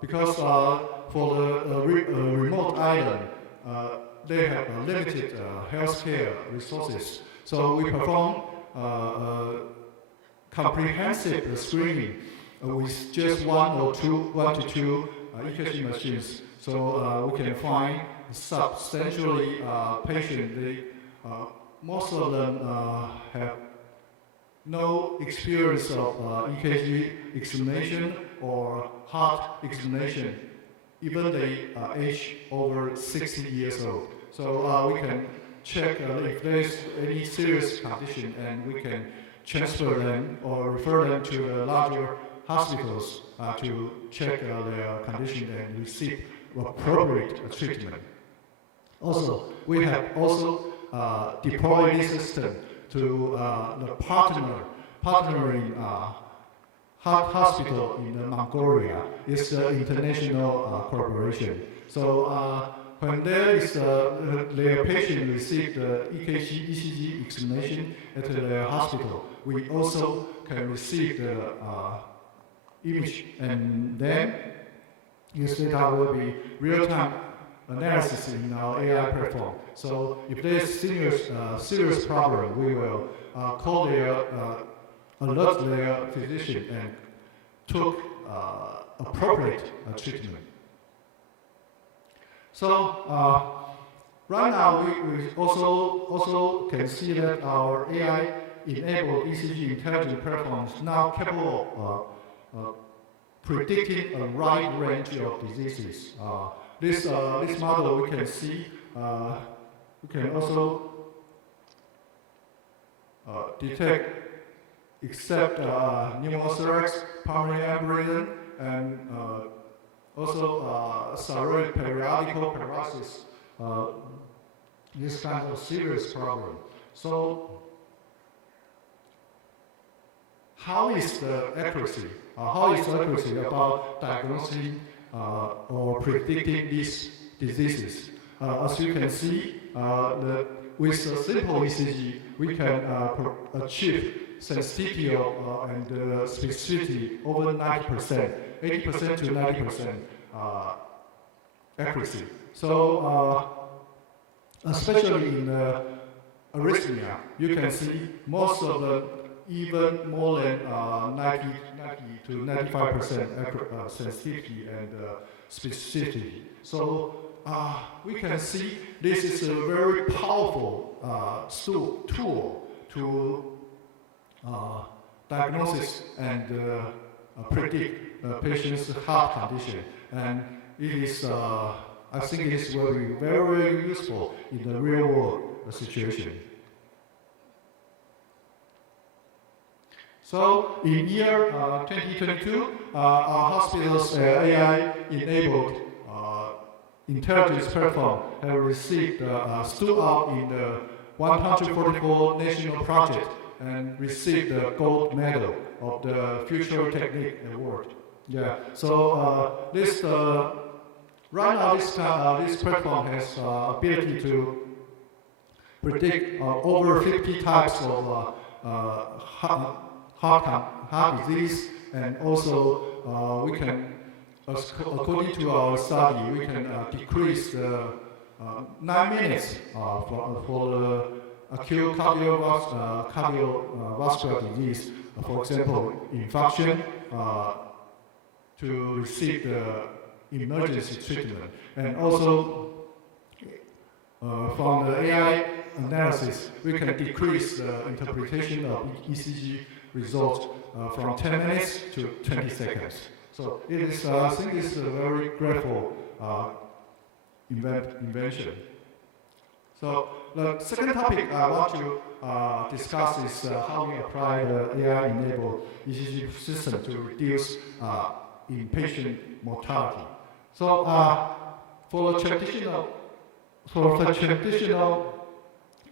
because for the remote island they have limited healthcare resources. So we perform comprehensive screening with just one to two EKG machines. So we can find substantially patients. Most of them have no experience of EKG examination or heart examination, even they age over 60 years old. So we can check if there is any serious condition, and we can transfer them or refer them to the larger hospitals to check their condition and receive appropriate treatment. Also, we have also deployed this system to the partnering heart hospital in Mongolia. It's an international collaboration. So when there is their patient receive the ECG examination at the hospital, we also can receive the image, and then this data will be real-time analysis in our AI platform. So if there is serious problem, we will call alert their physician and took appropriate treatment. So right now we also can see that our AI-enabled ECG intelligent platform is now capable of predicting a wide range of diseases. This model we can see, we can also detect except pneumothorax, pulmonary embolism, and also thyroid periodical paralysis, this kind of serious problem. So how is the accuracy about diagnosing or predicting these diseases? As you can see, with a simple ECG, we can achieve sensitivity and specificity over 90%, 80% to 90% accuracy. So, especially in arrhythmia, you can see most of the even more than 90 to 95% sensitivity and specificity. So we can see this is a very powerful tool to diagnosis and predict a patient's heart condition. And it is, I think it is very, very useful in the real world situation. So in year 2022, our hospital's AI-enabled intelligence platform have received stood out in the 144 national project and received the gold medal of the Future Technique Award. Yeah. So right now this platform has ability to predict over 50 types of heart disease, and also we can, according to our study, we can decrease the 9 minutes for the acute cardiovascular disease, for example, infarction, to receive the emergency treatment. And also from the AI analysis, we can decrease the interpretation of ECG results from 10 minutes to 20 seconds. So it is, I think it's a very grateful invention. So the second topic I want to discuss is how we apply the AI-enabled ECG system to reduce inpatient mortality. So for the traditional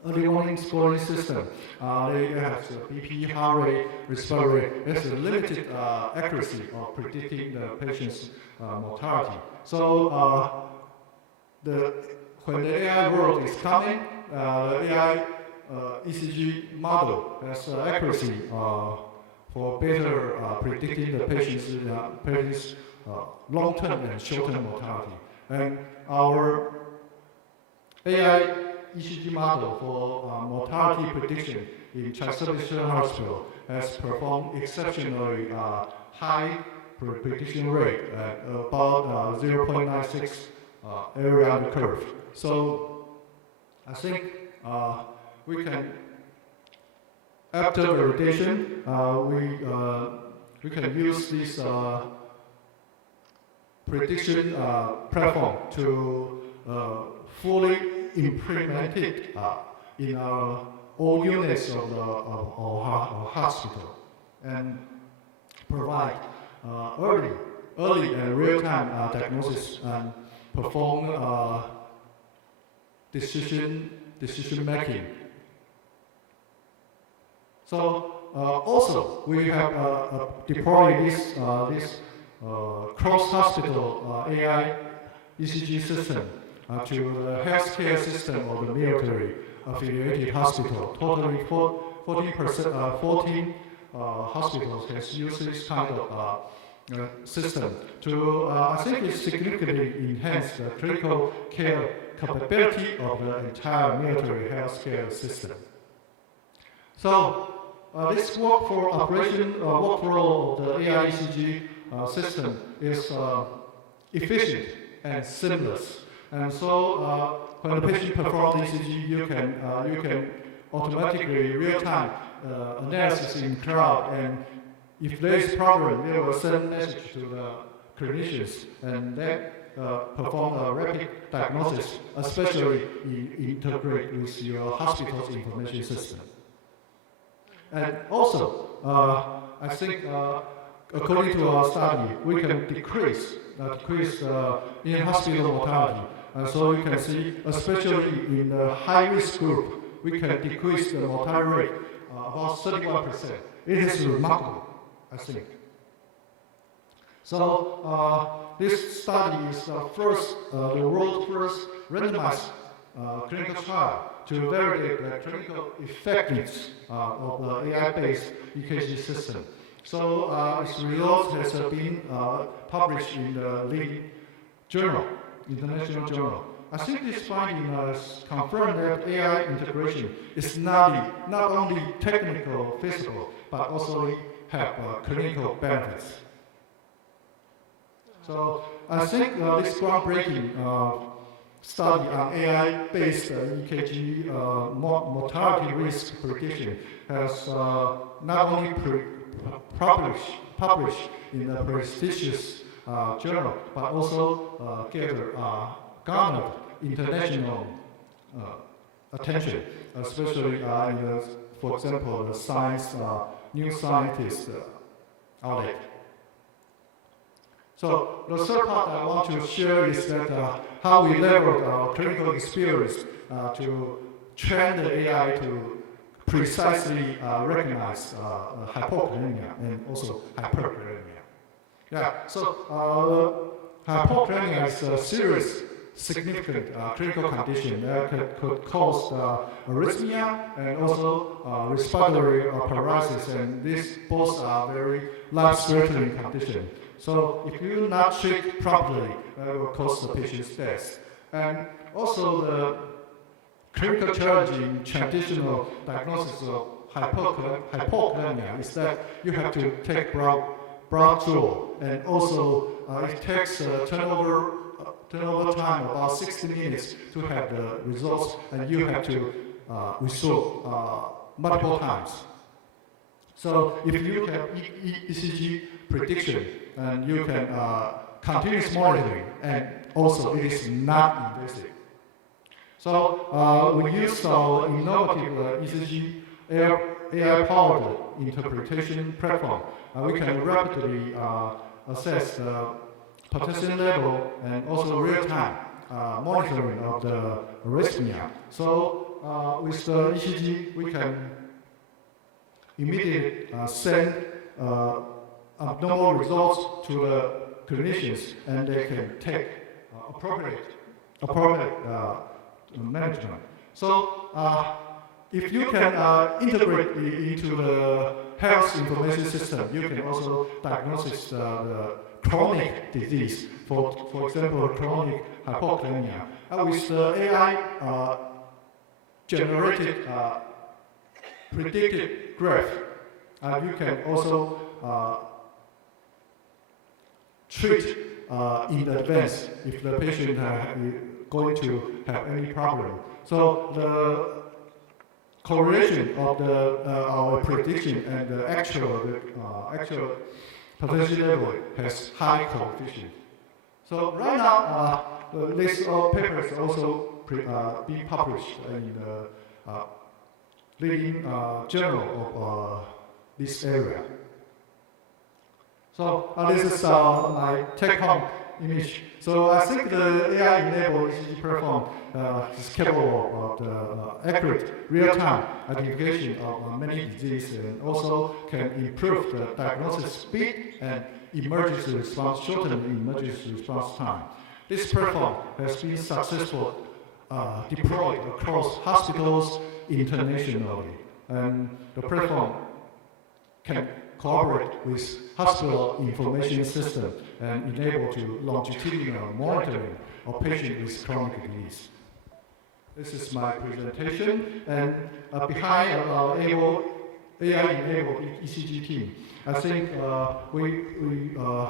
early warning scoring system, they have the BP, heart rate, respiratory rate. There's a limited accuracy of predicting the patient's mortality. So when the AI world is coming, the AI ECG model has accuracy for better predicting the patient's long-term and short-term mortality. And our AI ECG model for mortality prediction in Tri-Service General Hospital has performed exceptionally high prediction rate at about 0.96 area under curve. So I think we can, after validation, we can use this prediction platform to fully implement it in all units of our hospital and provide early and real-time diagnosis and perform decision making. So also we have deployed this cross-hospital AI ECG system to the healthcare system of the military affiliated hospital. Totally 14 hospitals has used this kind of system to, I think, it significantly enhance the critical care capability of the entire military healthcare system. So this workflow of the AI ECG system is efficient and seamless. And so when the patient performs ECG, you can automatically real-time analysis in cloud, and if there is problem, they will send a message to the clinicians, and then perform a rapid diagnosis, especially integrate with your hospital's information system. And also, I think, according to our study, we can decrease in-hospital mortality. And so you can see, especially in the high-risk group, we can decrease the mortality rate about 31%. It is remarkable, I think. So this study is the world's first randomized clinical trial to validate the clinical effectiveness of the AI-based EKG system. So its results has been published in the leading journal, international journal. I think this finding has confirmed that AI integration is not only technical feasible, but also have clinical benefits. So I think this groundbreaking study on AI-based EKG mortality risk prediction has not only published in a prestigious journal, but also garnered international attention, especially in, for example, the Science, New Scientist outlet. So the third part I want to share is that how we leverage our clinical experience to train the AI to precisely recognize hypokalemia and also hyperkalemia. Yeah, so hypokalemia is a serious, significant clinical condition that could cause arrhythmia and also respiratory paralysis, and these both are very life-threatening conditions. So if you do not treat properly, it will cause the patient's death. And also the clinical challenge in traditional diagnosis of hypokalemia is that you have to take blood draw, and also it takes turnover time about 60 minutes to have the results, and you have to withdraw multiple times. So if you have ECG prediction, and you can continuous monitoring, and also it is not invasive. So we use our innovative ECG AI-powered interpretation platform. We can rapidly assess the potassium level and also real-time monitoring of the arrhythmia. So with the ECG, we can immediately send abnormal results to the clinicians, and they can take appropriate management. So if you can integrate into the health information system, you can also diagnose the chronic disease, for example, chronic hypokalemia. With the AI generated predicted graph, you can also treat in advance if the patient is going to have any problem. So the correlation of our prediction and the actual potassium level has high coefficient. So right now, this paper is also being published in the leading journal of this area. So this is my take-home image. So I think the AI-enabled ECG platform is capable of accurate real-time identification of many diseases, and also can improve the diagnosis speed and emergency response, shorten emergency response time. This platform has been successfully deployed across hospitals internationally, and the platform can cooperate with hospital information system and enable to longitudinal monitoring of patients with chronic disease. This is my presentation, and behind our AI-enabled ECG team, I think we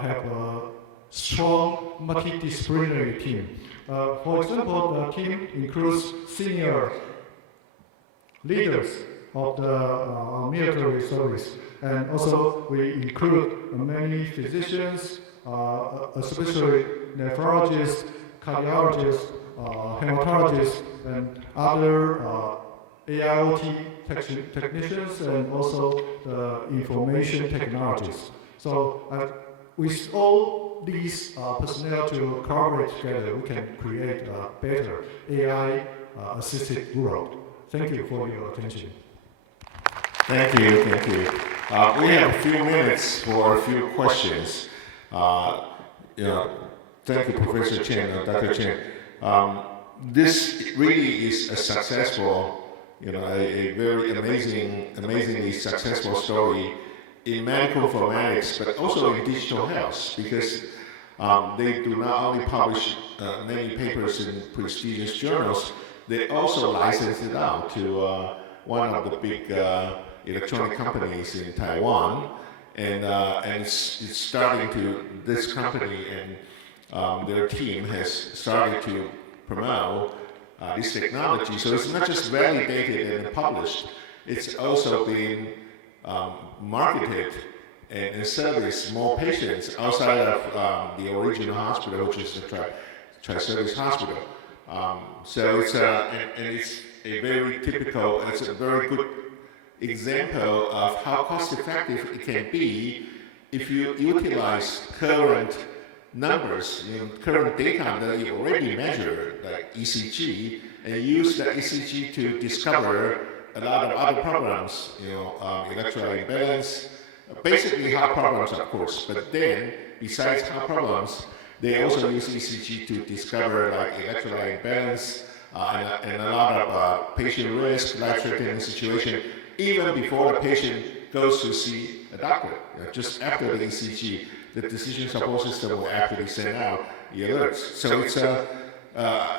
have a strong multidisciplinary team. For example, the team includes senior leaders of the military service, and also we include many physicians, especially nephrologists, cardiologists, hematologists, and other AIoT technicians, and also the information technologists. So with all these personnel to collaborate together, we can create a better AI-assisted world. Thank you for your attention. Thank you, thank you. We have a few minutes for a few questions. Thank you, Professor Chen, Dr. Chen. This really is a successful, a very amazingly successful story in medical informatics, but also in digital health, because they do not only publish many papers in prestigious journals, they also license it out to one of the big electronic companies in Taiwan, and it's starting to, this company and their team has started to promote this technology. So it's not just validated and published, it's also being marketed and service more patients outside of the original hospital, which is the Tri-Service Hospital. So it's it's a very typical, it's a very good example of how cost-effective it can be if you utilize current numbers, current data that you already measure, like ECG, and use the ECG to discover a lot of other problems, electrolyte imbalance, basically heart problems, of course, but then, besides heart problems, they also use ECG to discover like electrolyte imbalance and a lot of patient risk, life-threatening situation, even before the patient goes to see a doctor. Just after the ECG, the decision support system will actually send out the alerts. So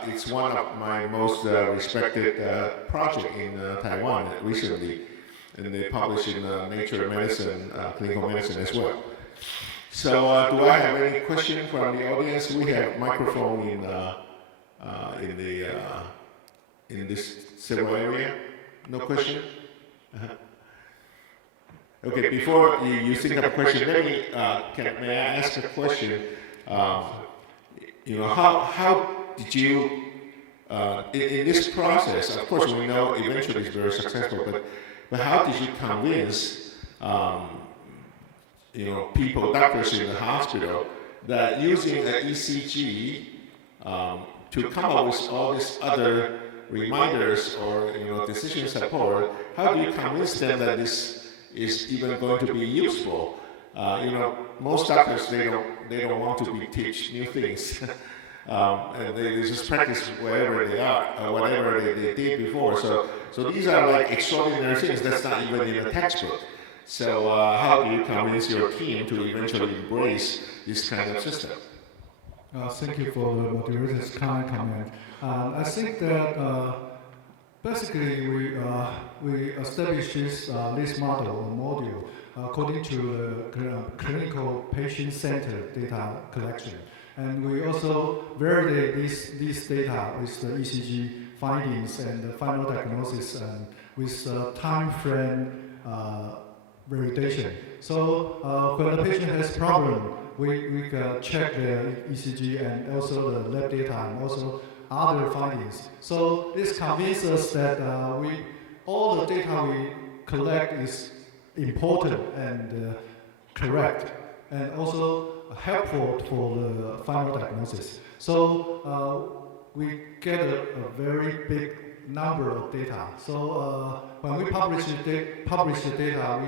it's one of my most respected projects in Taiwan recently, and they published in Nature Medicine, Clinical Medicine as well. So do I have any question from the audience? We have microphone in this civil area. No question? Okay, before you think of a question, let me, may I ask a question? How did you, in this process, of course we know eventually it's very successful, but how did you convince, people, doctors in the hospital, that using an ECG to come up with all these other reminders or decision support, how do you convince them that this is even going to be useful? Most doctors, they don't want to be teach new things. And they just practice wherever they are, whatever they did before. So these are like extraordinary things that's not even in the textbook. So how do you convince your team to eventually embrace this kind of system? Thank you for the moderator's kind comment. I think that basically we established this model or module according to the clinical patient-centered data collection. And we also validate this data with the ECG findings and the final diagnosis and with time frame validation. So when the patient has problem, we can check the ECG and also the lab data and also other findings. So this convinces us that all the data we collect is important and correct, and also helpful for the final diagnosis. So we get a very big number of data. So when we publish the data,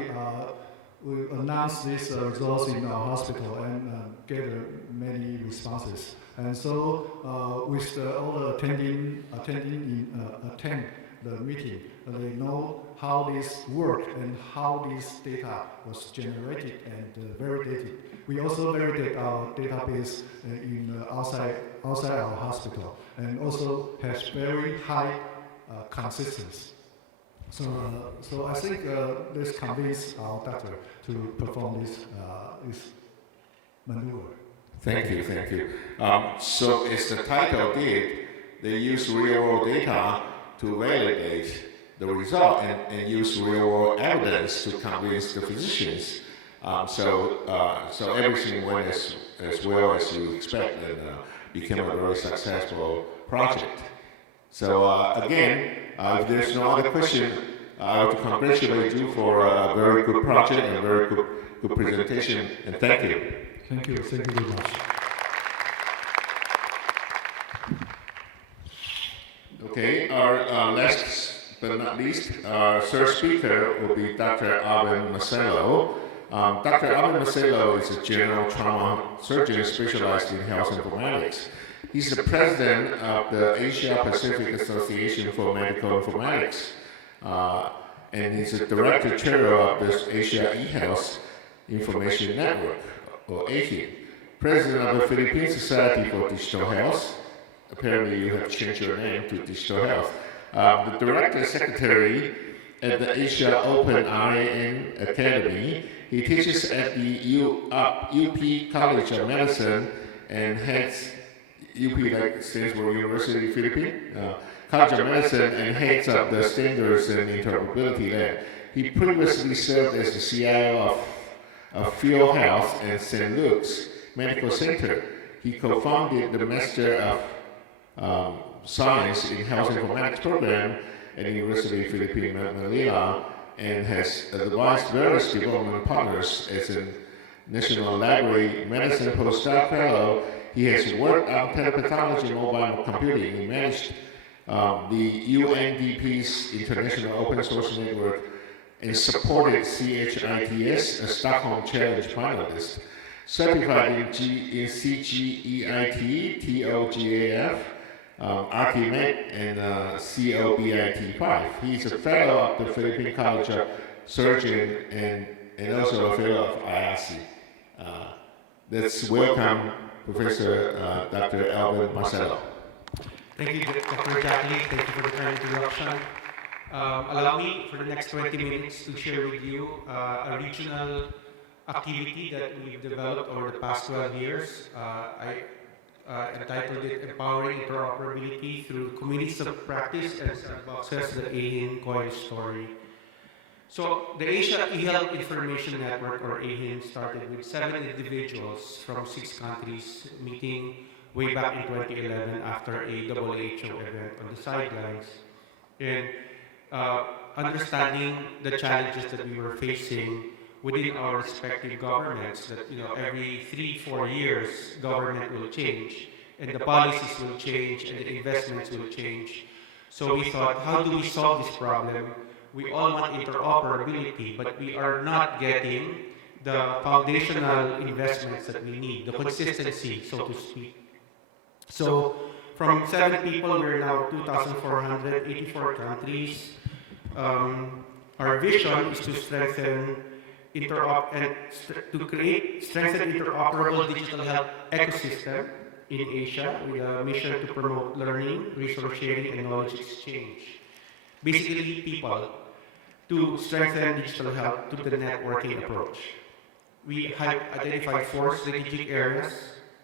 we announce these results in our hospital and get many responses. And so with all the attend the meeting, they know how this work and how this data was generated and validated. We also validate our database outside our hospital, and also has very high consistency. So I think this convinced our doctor to perform this maneuver. Thank you. So as the title did, they use real-world data to validate the result and use real-world evidence to convince the physicians. So everything went as well as you expect and became a very successful project. So again, if there's no other question, I want to congratulate you for a very good project and a very good presentation, and thank you. Thank you very much. Okay, our last but not least, our third speaker will be Dr. Alvin Marcello. Dr. Alvin Marcello is a general trauma surgeon specialized in health informatics. He's the president of the Asia Pacific Association for Medical Informatics, and he's the director chair of this Asia eHealth Information Network, or AHIN, president of the Philippine Society for Digital Health. Apparently you have changed your name to Digital Health. The director secretary at the Asia Open RAN Academy. He teaches at the UP College of Medicine and heads UP, like stands for University of Philippines, College of Medicine, and heads up the standards and interoperability there. He previously served as the CIO of Field Health and St. Luke's Medical Center. He co-founded the Master of Science in Health Informatics program at the University of Philippines, Manila, and has advised various development partners as a National Library Medicine postdoc fellow. He has worked on telepathology mobile computing. He managed the UNDP's International Open Source Network and supported CHITS, a Stockholm Challenge finalist, certified in CGEIT, TOGAF, Archimed, and COBIT5. He's a fellow of the Philippine College of Surgeons and also a fellow of IRC. Let's welcome Professor Dr. Alvin Marcello. Thank you, Dr. Jackie. Thank you for the kind introduction. Allow me for the next 20 minutes to share with you a regional activity that we've developed over the past 12 years. I entitled it Empowering Interoperability Through Communities of Practice and Sandboxes, the AHIN coin story. So the Asia eHealth Information Network, or AHIN, started with 7 individuals from 6 countries meeting way back in 2011 after a WHO event on the sidelines, and understanding the challenges that we were facing within our respective governments, that every 3-4 years government will change and the policies will change and the investments will change. So we thought, how do we solve this problem? We all want interoperability, but we are not getting the foundational investments that we need, the consistency, so to speak. So from 7 people, we're now 2,484 countries. Our vision is to strengthen to create strengthened interoperable digital health ecosystem in Asia with a mission to promote learning, resource sharing, and knowledge exchange. Basically, people, to strengthen digital health through the networking approach. We have identified 4 strategic areas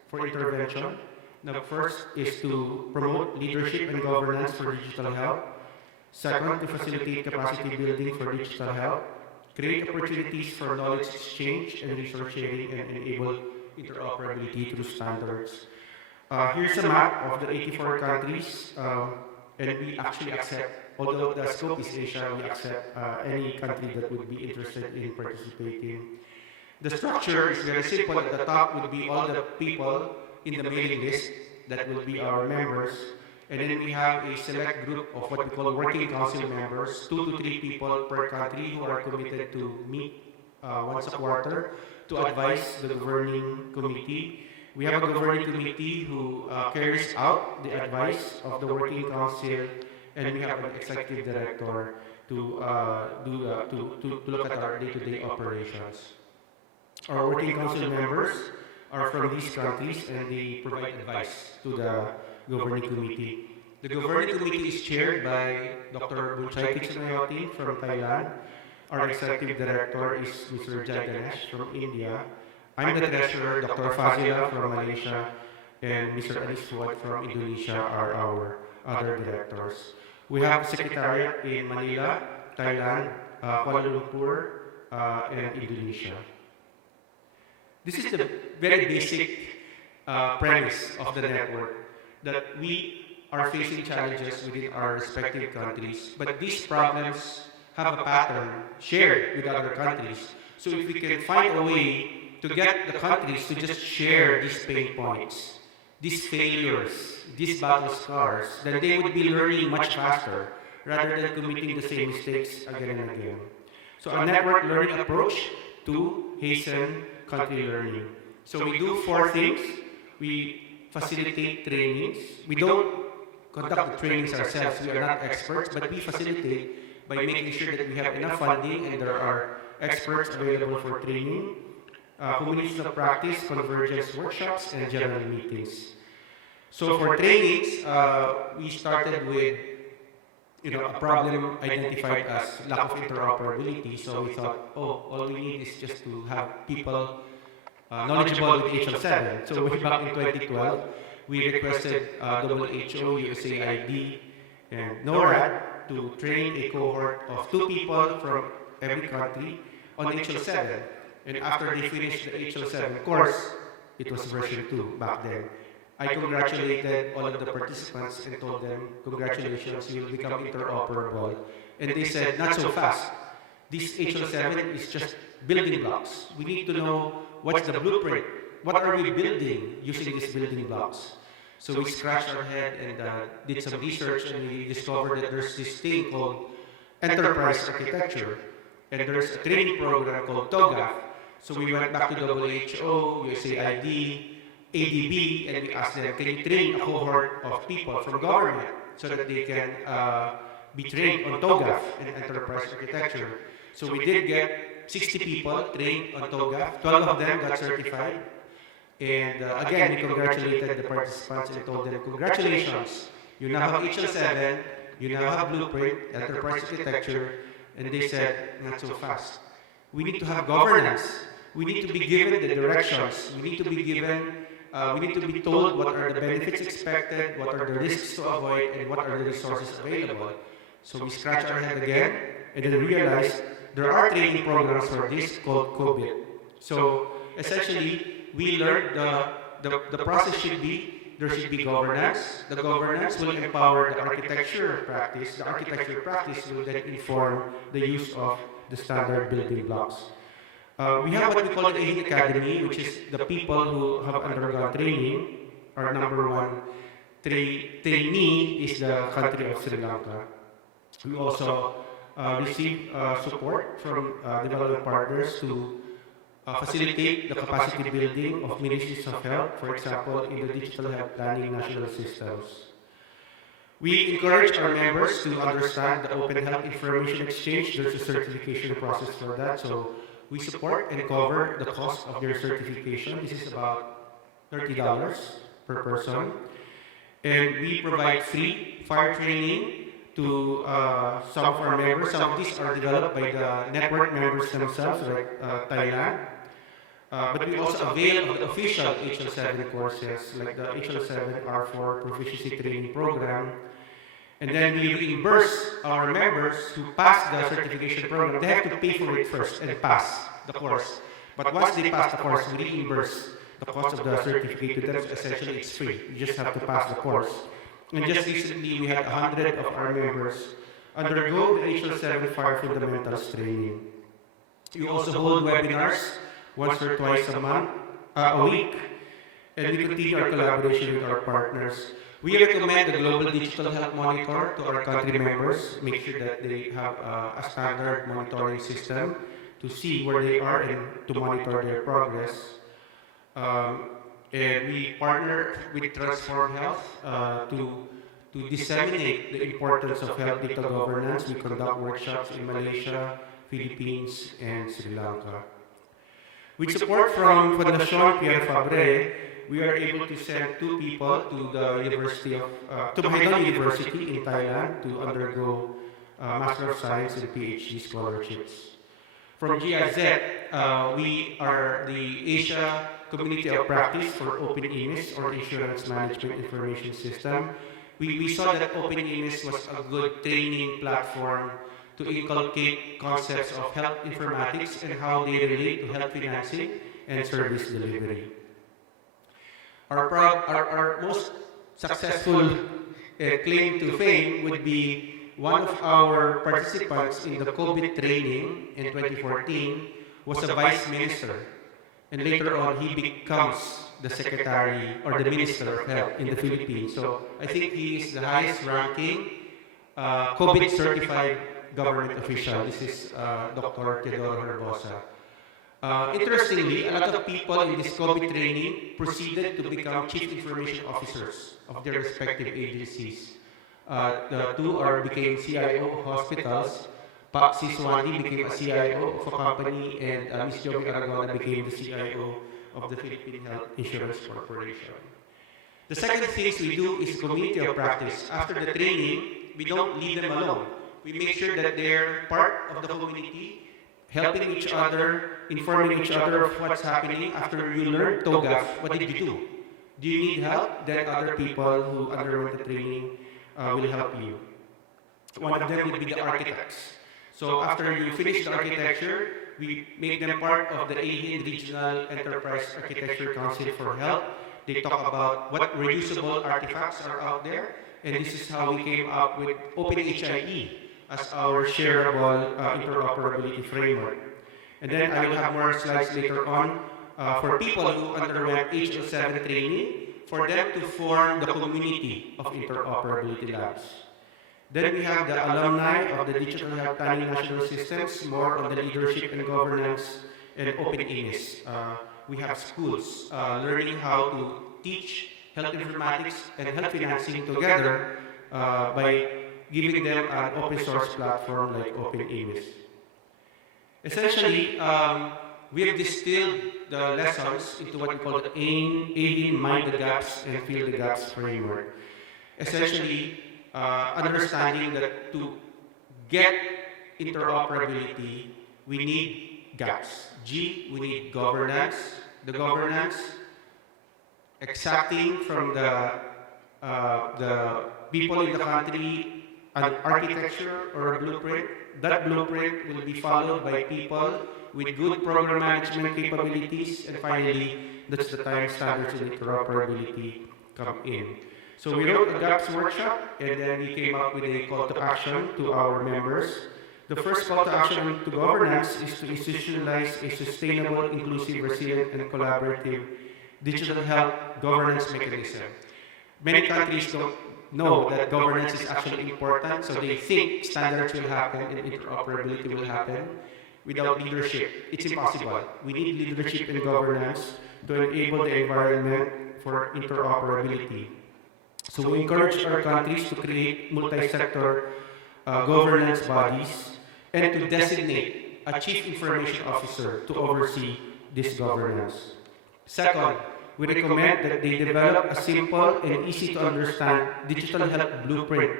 for intervention. Now, first is to promote leadership and governance for digital health. Second, to facilitate capacity building for digital health, create opportunities for knowledge exchange and resource sharing, and enable interoperability through standards. Here's a map of the 84 countries, and we actually accept, although the scope is Asia, we accept any country that would be interested in participating. The structure is very simple. At the top would be all the people in the mailing list that will be our members. And then we have a select group of what we call working council members, 2 to 3 people per country who are committed to meet once a quarter to advise the governing committee. We have a governing committee who carries out the advice of the working council, and we have an executive director to to look at our day-to-day operations. Our working council members are from these countries and they provide advice to the governing committee. The governing committee is chaired by Dr. Bunchai Kitsunayoti from Thailand. Our executive director is Mr. Jai Ganesh from India. I'm the treasurer, Dr. Fazila from Malaysia, and Mr. Anis Fuad from Indonesia are our other directors. We have secretariat in Manila, Thailand, Kuala Lumpur, and Indonesia. This is the very basic premise of the network, that we are facing challenges within our respective countries, but these problems have a pattern shared with other countries. So if we can find a way to get the countries to just share these pain points, these failures, these battle scars, then they would be learning much faster rather than committing the same mistakes again and again. So a network learning approach to hasten country learning. So we do 4 things. We facilitate trainings. We don't conduct the trainings ourselves. We are not experts, but we facilitate by making sure that we have enough funding and there are experts available for training, communities of practice, convergence workshops, and general meetings. So for trainings, we started with a problem identified as lack of interoperability. So we thought, all we need is just to have people knowledgeable with HL7. So way back in 2012, we requested WHO, USAID, and NORAD to train a cohort of 2 people from every country on HL7. And after they finished the HL7 course, it was version 2 back then. I congratulated all of the participants and told them, congratulations, you will become interoperable. And they said, not so fast. This HL7 is just building blocks. We need to know what's the blueprint. What are we building using these building blocks? So we scratched our head and did some research, and we discovered that there's this thing called enterprise architecture. And there's a training program called TOGAF. So we went back to WHO, USAID, ADB, and we asked them, can you train a cohort of people from government so that they can be trained on TOGAF and enterprise architecture? So we did get 60 people trained on TOGAF. 12 of them got certified. And again, we congratulated the participants and told them, congratulations, you now have HL7, you now have blueprint, enterprise architecture, and they said, not so fast. We need to have governance. We need to be given the directions. We need to be given we need to be told what are the benefits expected, what are the risks to avoid, and what are the resources available. So we scratched our head again, and then realized there are training programs for this called COVID. So essentially, we learned the process should be, there should be governance. The governance will empower the architecture practice. The architecture practice will then inform the use of the standard building blocks. We have what we call the AIM Academy, which is the people who have undergone training. Our number 1 trainee is the country of Sri Lanka. We also receive support from development partners to facilitate the capacity building of ministries of health, for example, in the digital health planning national systems. We encourage our members to understand the open health information exchange. There's a certification process for that. So we support and cover the cost of their certification. This is about $30 per person. And we provide free fire training to some of our members. Some of these are developed by the network members themselves, like Thailand. But we also avail of the official HL7 courses, like the HL7 R4 Proficiency Training Program. And then we reimburse our members who pass the certification program. They have to pay for it first and pass the course. But once they pass the course, we reimburse the cost of the certificate to them. Essentially, it's free. You just have to pass the course. And just recently, we had 100 of our members undergo the HL7 Fire Fundamentals training. We also hold webinars once or twice a week. And we continue our collaboration with our partners. We recommend the Global Digital Health Monitor to our country members. Make sure that they have a standard monitoring system to see where they are and to monitor their progress. And we partner with Transform Health to to disseminate the importance of health data governance. We conduct workshops in Malaysia, Philippines, and Sri Lanka. With support from Fondation Pierre Fabre, we are able to send 2 people to the to Mahidol University in Thailand to undergo Master of Science and PhD scholarships. From GIZ, we are the Asia Community of Practice for Open EMIS, or Insurance Management Information System. We saw that Open EMIS was a good training platform to inculcate concepts of health informatics and how they relate to health financing and service delivery. Our most successful claim to fame would be one of our participants in the COVID training in 2014 was a vice minister, and later on he becomes the secretary or the minister of health in the Philippines. So I think he is the highest ranking COVID certified government official. This is Dr. Teodoro Herbosa. Interestingly, a lot of people in this COVID training proceeded to become chief information officers of their respective agencies. The 2 became CIO of hospitals. Pak Siswandi became a CIO of a company, and Ms. Jovi Aragona became the CIO of the Philippine Health Insurance Corporation. The second things we do is community of practice. After the training, we don't leave them alone. We make sure that they're part of the community, helping each other, informing each other of what's happening. After you learn TOGAF, what did you do? Do you need help? Then other people who underwent the training will help you. One of them would be the architects. So after you finish the architecture, we make them part of the AHIN Regional Enterprise Architecture Council for Health. They talk about what reusable artifacts are out there, and this is how we came up with OpenHIE as our shareable interoperability framework. And then I will have more slides later on for people who underwent HL7 training, for them to form the community of interoperability labs. Then we have the alumni of the Digital Health Planning National Systems, more on the leadership and governance and open EMIS. We have schools learning how to teach health informatics and health financing together by giving them an open source platform like Open EMIS. Essentially, we have distilled the lessons into what we call the AIM Mind the Gaps and Fill the Gaps framework. Essentially, understanding that to get interoperability, we need gaps. G, we need governance. The governance exacting from the people in the country an architecture or a blueprint. That blueprint will be followed by people with good program management capabilities, and finally, that's the time standards and interoperability come in. So we wrote a GAPS workshop, and then we came up with a call to action to our members. The first call to action to governance is to institutionalize a sustainable, inclusive, resilient, and collaborative digital health governance mechanism. Many countries don't know that governance is actually important, so they think standards will happen and interoperability will happen without leadership. It's impossible. We need leadership and governance to enable the environment for interoperability. So we encourage our countries to create multi-sector governance bodies and to designate a chief information officer to oversee this governance. Second, we recommend that they develop a simple and easy to understand digital health blueprint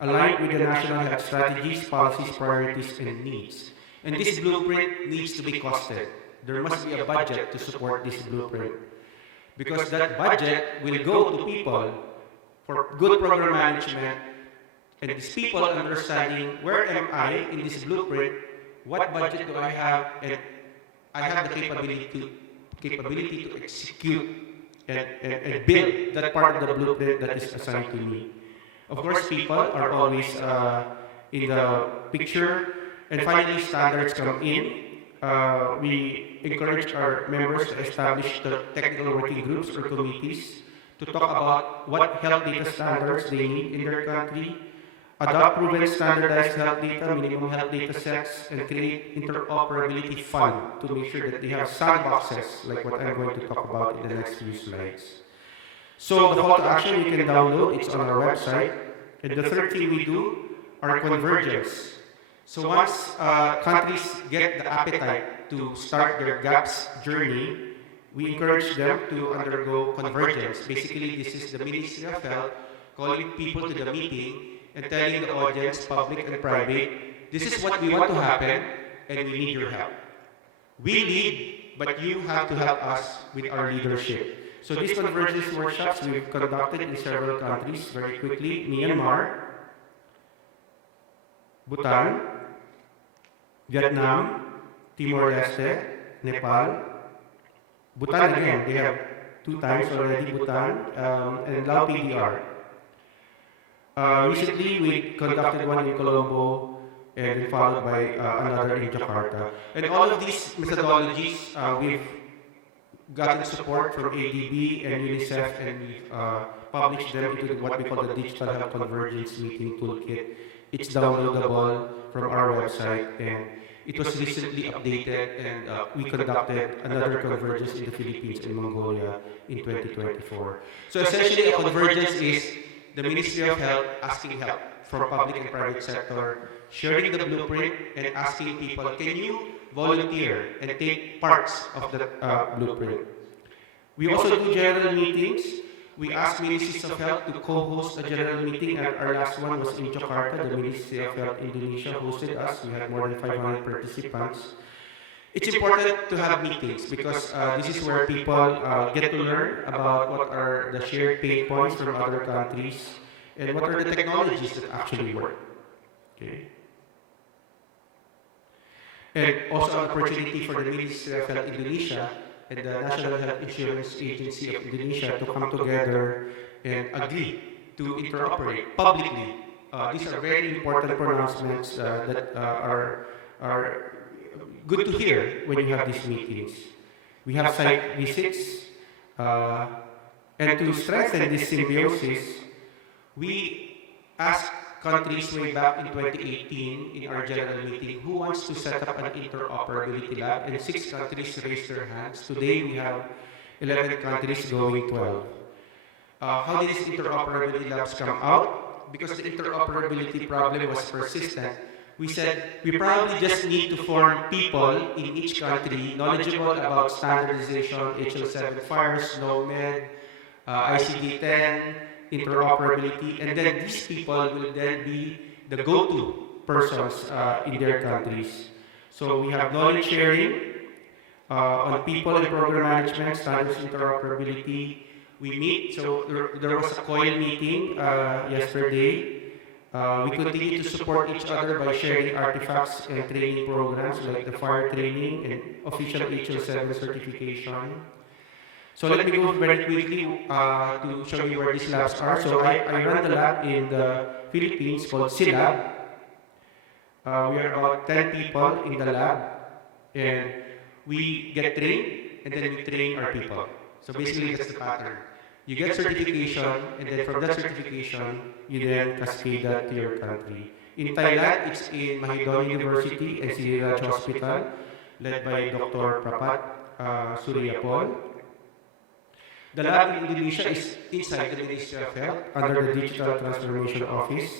aligned with the national health strategies, policies, priorities, and needs. And this blueprint needs to be costed. There must be a budget to support this blueprint, because that budget will go to people for good program management, and these people understanding where am I in this blueprint, what budget do I have, and I have the capability to execute and build that part of the blueprint that is assigned to me. Of course, people are always in the picture, and finally standards come in. We encourage our members to establish the technical working groups or committees to talk about what health data standards they need in their country, adopt proven standardized health data, minimum health data sets, and create interoperability fund to make sure that they have sandboxes like what I'm going to talk about in the next few slides. So the call to action you can download, it's on our website. And the third thing we do are convergence. So once countries get the appetite to start their GAPS journey, we encourage them to undergo convergence. Basically, this is the Ministry of Health calling people to the meeting and telling the audience, public and private, this is what we want to happen and we need your help. We lead, but you have to help us with our leadership. So these convergence workshops we've conducted in several countries very quickly: Myanmar, Bhutan, Vietnam, Timor-Leste, Nepal, Bhutan again, they have 2 times already, Bhutan, and Lao PDR. Recently, we conducted one in Colombo and then followed by another in Jakarta. And all of these methodologies, we've gotten support from ADB and UNICEF, and we've published them into what we call the Digital Health Convergence Meeting Toolkit. It's downloadable from our website, and it was recently updated, and we conducted another convergence in the Philippines and Mongolia in 2024. So essentially, a convergence is the Ministry of Health asking help from public and private sector, sharing the blueprint and asking people, can you volunteer and take parts of the blueprint? We also do general meetings. We ask ministries of health to co-host a general meeting, and our last one was in Jakarta. The Ministry of Health Indonesia hosted us. We had more than 500 participants. It's important to have meetings because this is where people get to learn about what are the shared pain points from other countries and what are the technologies that actually work. Okay. And also an opportunity for the Ministry of Health Indonesia and the National Health Insurance Agency of Indonesia to come together and agree to interoperate publicly. These are very important pronouncements that are good to hear when you have these meetings. We have site visits, and to strengthen this symbiosis, we asked countries way back in 2018 in our general meeting who wants to set up an interoperability lab, and 6 countries raised their hands. Today we have 11 countries going 12. How did these interoperability labs come out? Because the interoperability problem was persistent. We said we probably just need to form people in each country knowledgeable about standardization, HL7 fires, SNOMED, ICD-10, interoperability, and then these people will then be the go-to persons in their countries. So we have knowledge sharing on people and program management, standards interoperability. We meet, so there was a COIL meeting yesterday. We continue to support each other by sharing artifacts and training programs like the fire training and official HL7 certification. So let me go very quickly to show you where these labs are. So I run the lab in the Philippines called CILAB. We are about 10 people in the lab, and we get trained, and then we train our people. So basically that's the pattern. You get certification, and then from that certification, you then cascade that to your country. In Thailand, it's in Mahidol University and Siriraj Hospital, led by Dr. Prapat Suryapol. The lab in Indonesia is inside the Ministry of Health under the Digital Transformation Office,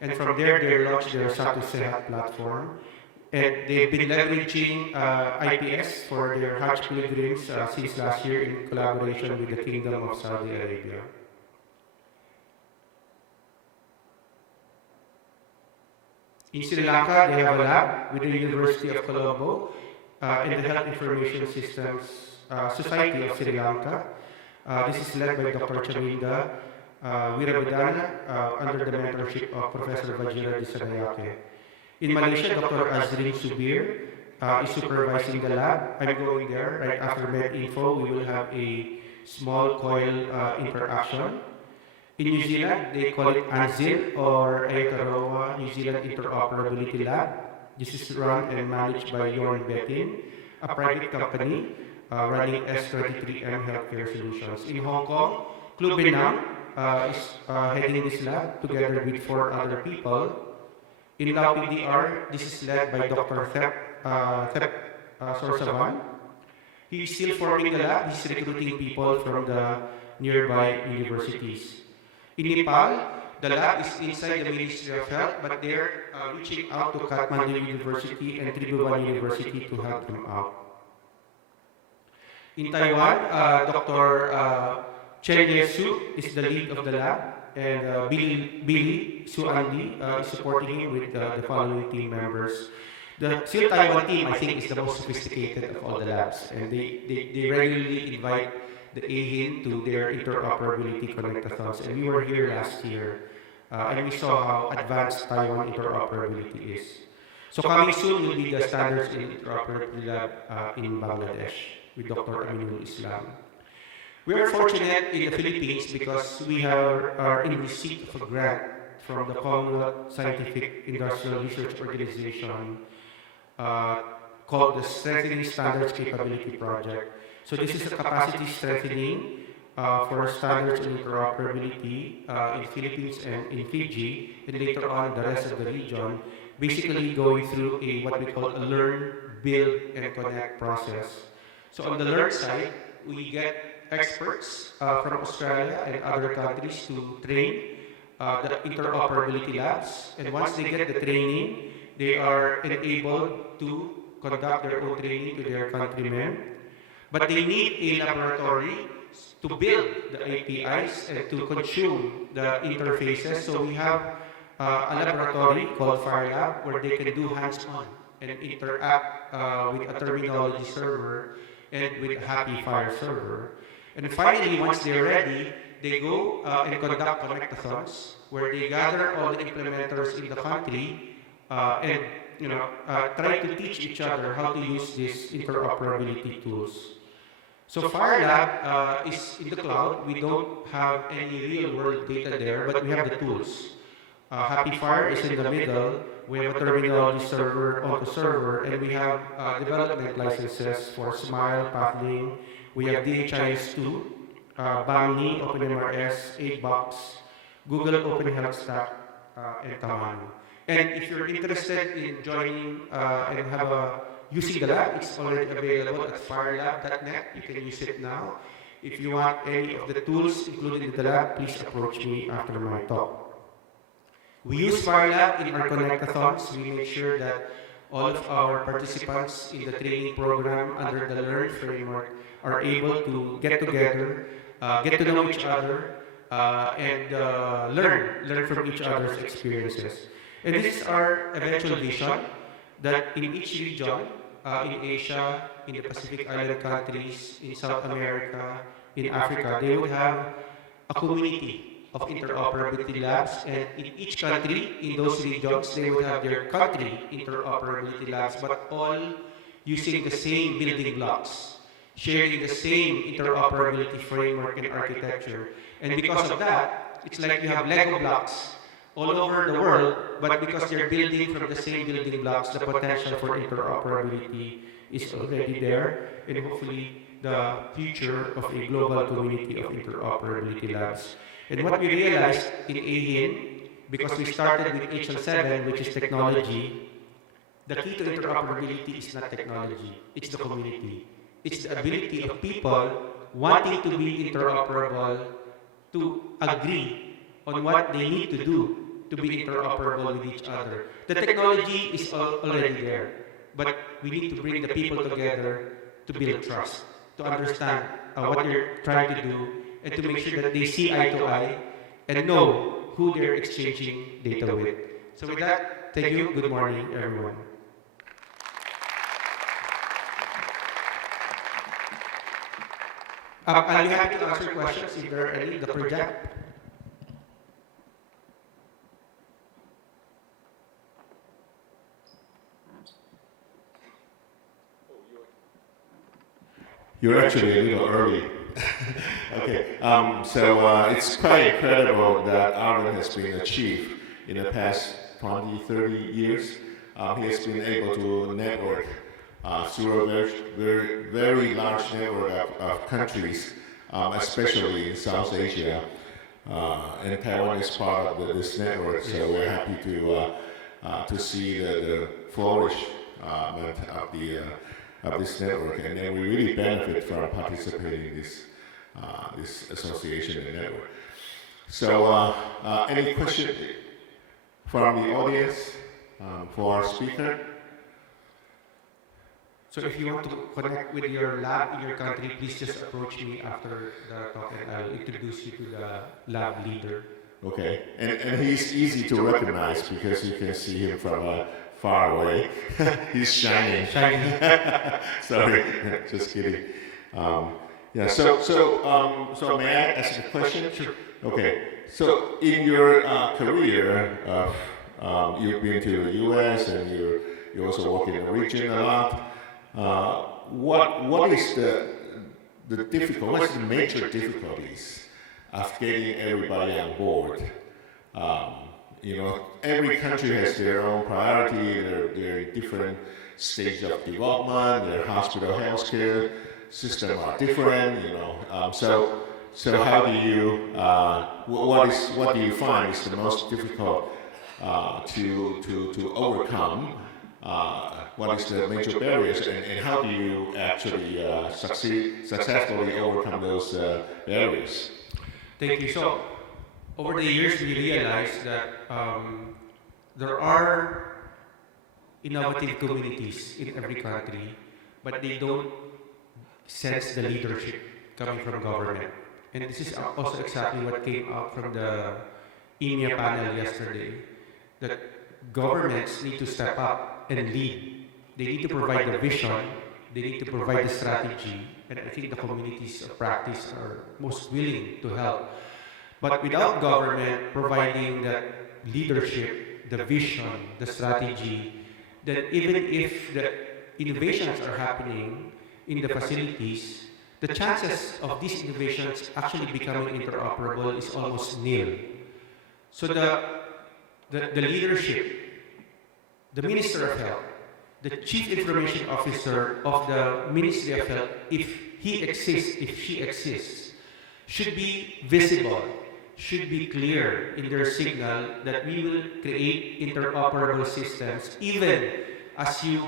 and from there they launched their Satu Sehat platform, and they've been leveraging IPS for their Hajj pilgrims since last year in collaboration with the Kingdom of Saudi Arabia. In Sri Lanka, they have a lab with the University of Colombo and the Health Information Systems Society of Sri Lanka. This is led by Dr. Chaminda Wirabidana under the mentorship of Professor Vajira Disagayake. In Malaysia, Dr. Azrin Subir is supervising the lab. I'm going there right after MedInfo. We will have a small coil interaction. In New Zealand, they call it ANZIL or Aotearoa New Zealand Interoperability Lab. This is run and managed by Jorn Bettin, a private company running S23M Healthcare Solutions. In Hong Kong, Club Benam is heading this lab together with 4 other people. In Lao PDR, this is led by Dr. Thep Sorsavan. He's still forming the lab. He's recruiting people from the nearby universities. In Nepal, the lab is inside the Ministry of Health, but they're reaching out to Kathmandu University and Tribhuvan University to help them out. In Taiwan, Dr. Chen Yesu is the lead of the lab, and Billy Su Andy is supporting him with the following team members. The SEAL Taiwan team, I think, is the most sophisticated of all the labs, and they regularly invite the AHIN to their interoperability connectathons, and we were here last year, and we saw how advanced Taiwan interoperability is. So coming soon will be the standards in interoperability lab in Bangladesh with Dr. Aminul Islam. We are fortunate in the Philippines because we are in receipt of a grant from the Commonwealth Scientific Industrial Research Organization called the Strengthening Standards Capability Project. So this is a capacity strengthening for standards and interoperability in Philippines and in Fiji, and later on the rest of the region, basically going through what we call a learn, build, and connect process. So on the learn side, we get experts from Australia and other countries to train the interoperability labs, and once they get the training, they are enabled to conduct their own training to their countrymen. But they need a laboratory to build the APIs and to consume the interfaces. So we have a laboratory called Fire Lab where they can do hands-on and interact with a terminology server and with a Happy Fire server. And finally, once they're ready, they go and conduct connectathons where they gather all the implementers in the country and try to teach each other how to use these interoperability tools. So Fire Lab is in the cloud. We don't have any real-world data there, but we have the tools. Happy Fire is in the middle. We have a terminology server, auto server, and we have development licenses for Smile, Pathling. We have DHIS2, BAMNI, OpenMRS, 8box, Google Open Health Stack, and Tamano. And if you're interested in joining and using the lab, it's already available at firelab.net. You can use it now. If you want any of the tools included in the lab, please approach me after my talk. We use FireLab in our connectathons. We make sure that all of our participants in the training program under the Learn framework are able to get together, get to know each other, and learn from each other's experiences. And this is our eventual vision, that in each region, in Asia, in the Pacific Island countries, in South America, in Africa, they would have a community of interoperability labs, and in each country, in those regions, they would have their country interoperability labs, but all using the same building blocks, sharing the same interoperability framework and architecture. And because of that, it's like you have Lego blocks all over the world, but because they're building from the same building blocks, the potential for interoperability is already there, and hopefully the future of a global community of interoperability labs. And what we realized in AHIN, because we started with HL7, which is technology, the key to interoperability is not technology, it's the community. It's the ability of people wanting to be interoperable to agree on what they need to do to be interoperable with each other. The technology is already there, but we need to bring the people together to build trust, to understand what they're trying to do, and to make sure that they see eye to eye and know who they're exchanging data with. So with that, thank you. Good morning, everyone. I'll be happy to answer questions if there are any. The project. You're actually a little early. Okay, so it's quite incredible that Arvin has been achieved in the past 20, 30 years. He has been able to network through a very large network of countries, especially in South Asia. And Taiwan is part of this network, so we're happy to see the flourish of this network, and then we really benefit from participating in this association and network. So, any question from the audience for our speaker? So if you want to connect with your lab in your country, please just approach me after the talk and I'll introduce you to the lab leader. Okay, and he's easy to recognize because you can see him from far away. He's shining. Sorry, just kidding. Yeah. So may I ask a question? Sure. Okay. So in your career, you've been to the U.S. and you also work in the region a lot. What is what's the major difficulties of getting everybody on board? Every country has their own priority, their different stage of development, their hospital healthcare system are different, so how do you, what do you find is the most difficult to overcome? What is the major barriers, and how do you actually successfully overcome those barriers? Thank you. So, over the years, we realized that there are innovative communities in every country, but they don't sense the leadership coming from government. And this is also exactly what came out from the EMEA panel yesterday, that governments need to step up and lead. They need to provide the vision, they need to provide the strategy, and I think the communities of practice are most willing to help. But without government providing that leadership, the vision, the strategy, then even if the innovations are happening in the facilities, the chances of these innovations actually becoming interoperable is almost nil. So the leadership, the Minister of Health, the Chief Information Officer of the Ministry of Health, if he exists, if she exists, should be visible, should be clear in their signal that we will create interoperable systems even as you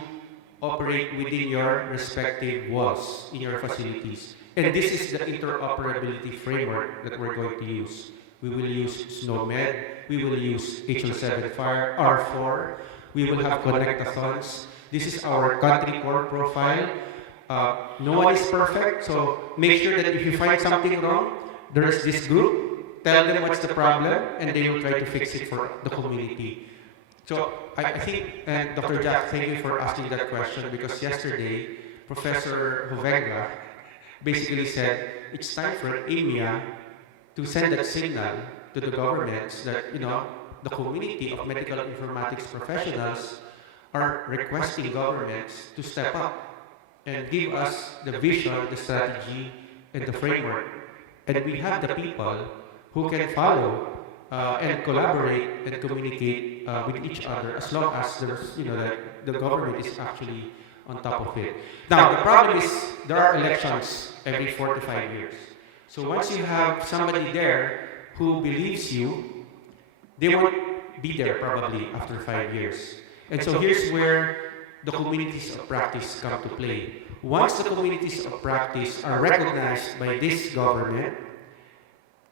operate within your respective walls in your facilities. And this is the interoperability framework that we're going to use. We will use SNOMED, we will use HL7 Fire, R4, we will have connect-a-thons. This is our country core profile. No one is perfect, so make sure that if you find something wrong, there is this group, tell them what's the problem, and they will try to fix it for the community. So I think, and Dr. Jack, thank you for asking that question, because yesterday, Professor Hovenga basically said, it's time for EMEA to send that signal to the governments that, the community of medical informatics professionals are requesting governments to step up and give us the vision, the strategy, and the framework. And we have the people who can follow and collaborate and communicate with each other as long as there's, the government is actually on top of it. Now, the problem is there are elections every 4 to 5 years. So once you have somebody there who believes you, they won't be there probably after 5 years. And so here's where the communities of practice come to play. Once the communities of practice are recognized by this government,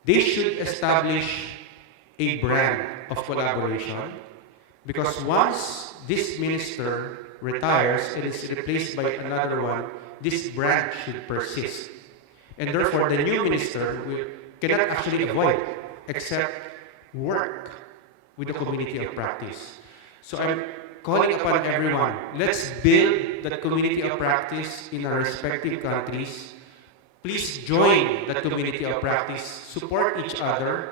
they should establish a brand of collaboration, because once this minister retires and is replaced by another one, this brand should persist. And therefore, the new minister cannot actually avoid except work with the community of practice. So I'm calling upon everyone, let's build that community of practice in our respective countries. Please join that community of practice, support each other,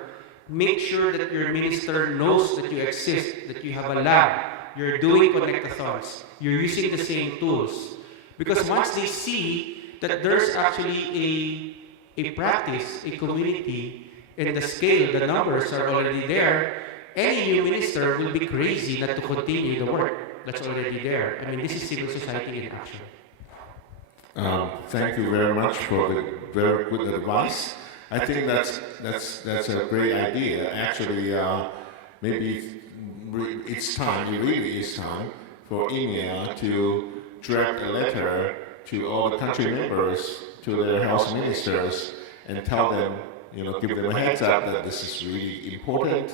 make sure that your minister knows that you exist, that you have a lab, you're doing connect-a-thons, you're using the same tools. Because once they see that there's actually a practice, a community, and the scale, the numbers are already there, any new minister will be crazy not to continue the work that's already there. I mean, this is civil society in action. Thank you very much for the very good advice. I think that's a great idea. Actually, maybe it's time, it really is time for EMEA to draft a letter to all the country members, to their health ministers, and tell them give them a heads up that this is really important.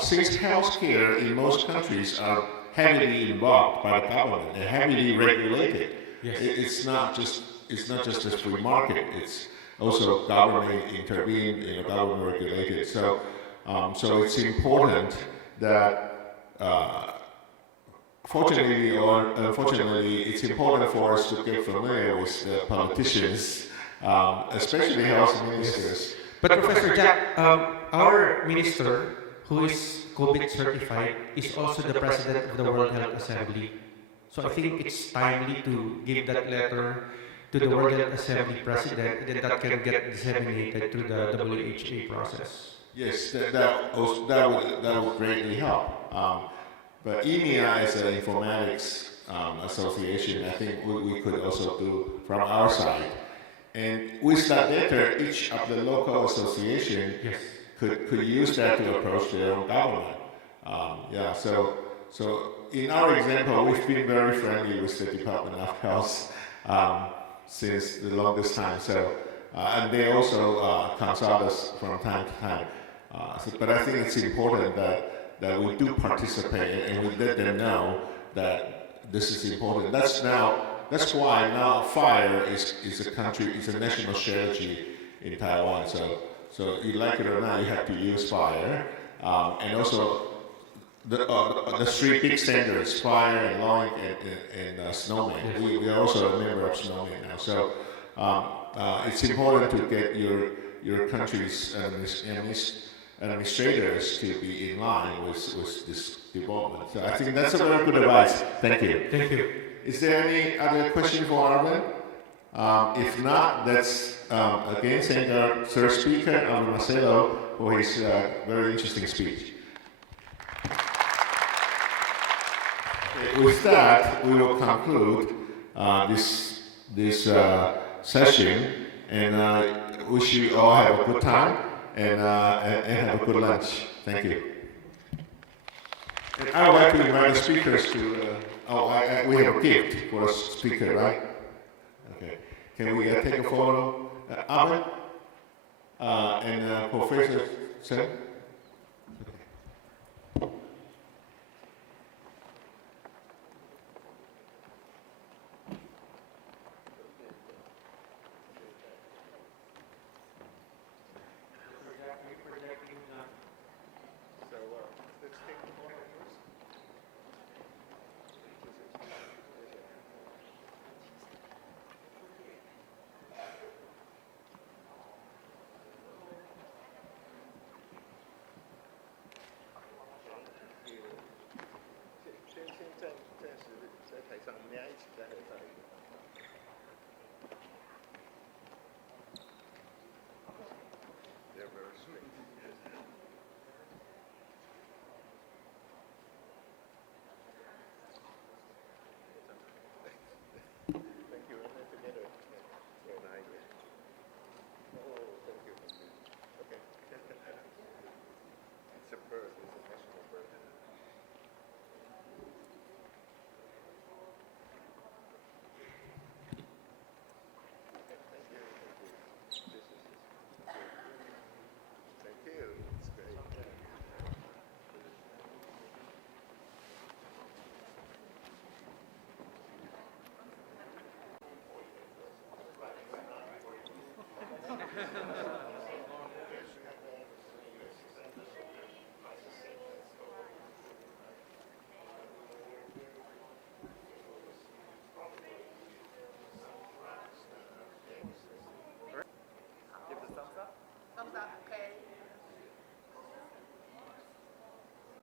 Since healthcare in most countries are heavily involved by the government and heavily regulated, it's not just a free market. It's also government intervened, government regulated. So it's important that. Fortunately or unfortunately, it's important for us to get familiar with the politicians, especially health ministers. But Professor Jack, our minister, who is COVID certified, is also the president of the World Health Assembly. So I think it's timely to give that letter to the World Health Assembly president, and then that can get disseminated through the WHO process. Yes, that would greatly help. But EMEA is an informatics association. I think we could also do from our side. And with that data, each of the local association could use that to approach their own government. So in our example, we've been very friendly with the Department of Health since the longest time. And they also consult us from time to time. But I think it's important that we do participate and we let them know that this is important. That's why now fire is a national strategy in Taiwan. So you like it or not, you have to use fire. And also the three big standards, fire and law and snowman. We are also a member of snowman now. So it's important to get your country's administrators to be in line with this development. So I think that's a very good advice. Thank you. Thank you. Is there any other question for Arvin? If not, let's again thank our third speaker, Arvin Marcelo, for his very interesting speech. With that, we will conclude this session, and wish you all have a good time. And have a good lunch. Thank you. And I would like to invite the speakers to. We have a gift for a speaker, right? Okay. Can we take a photo? Ahmed and Professor Sen?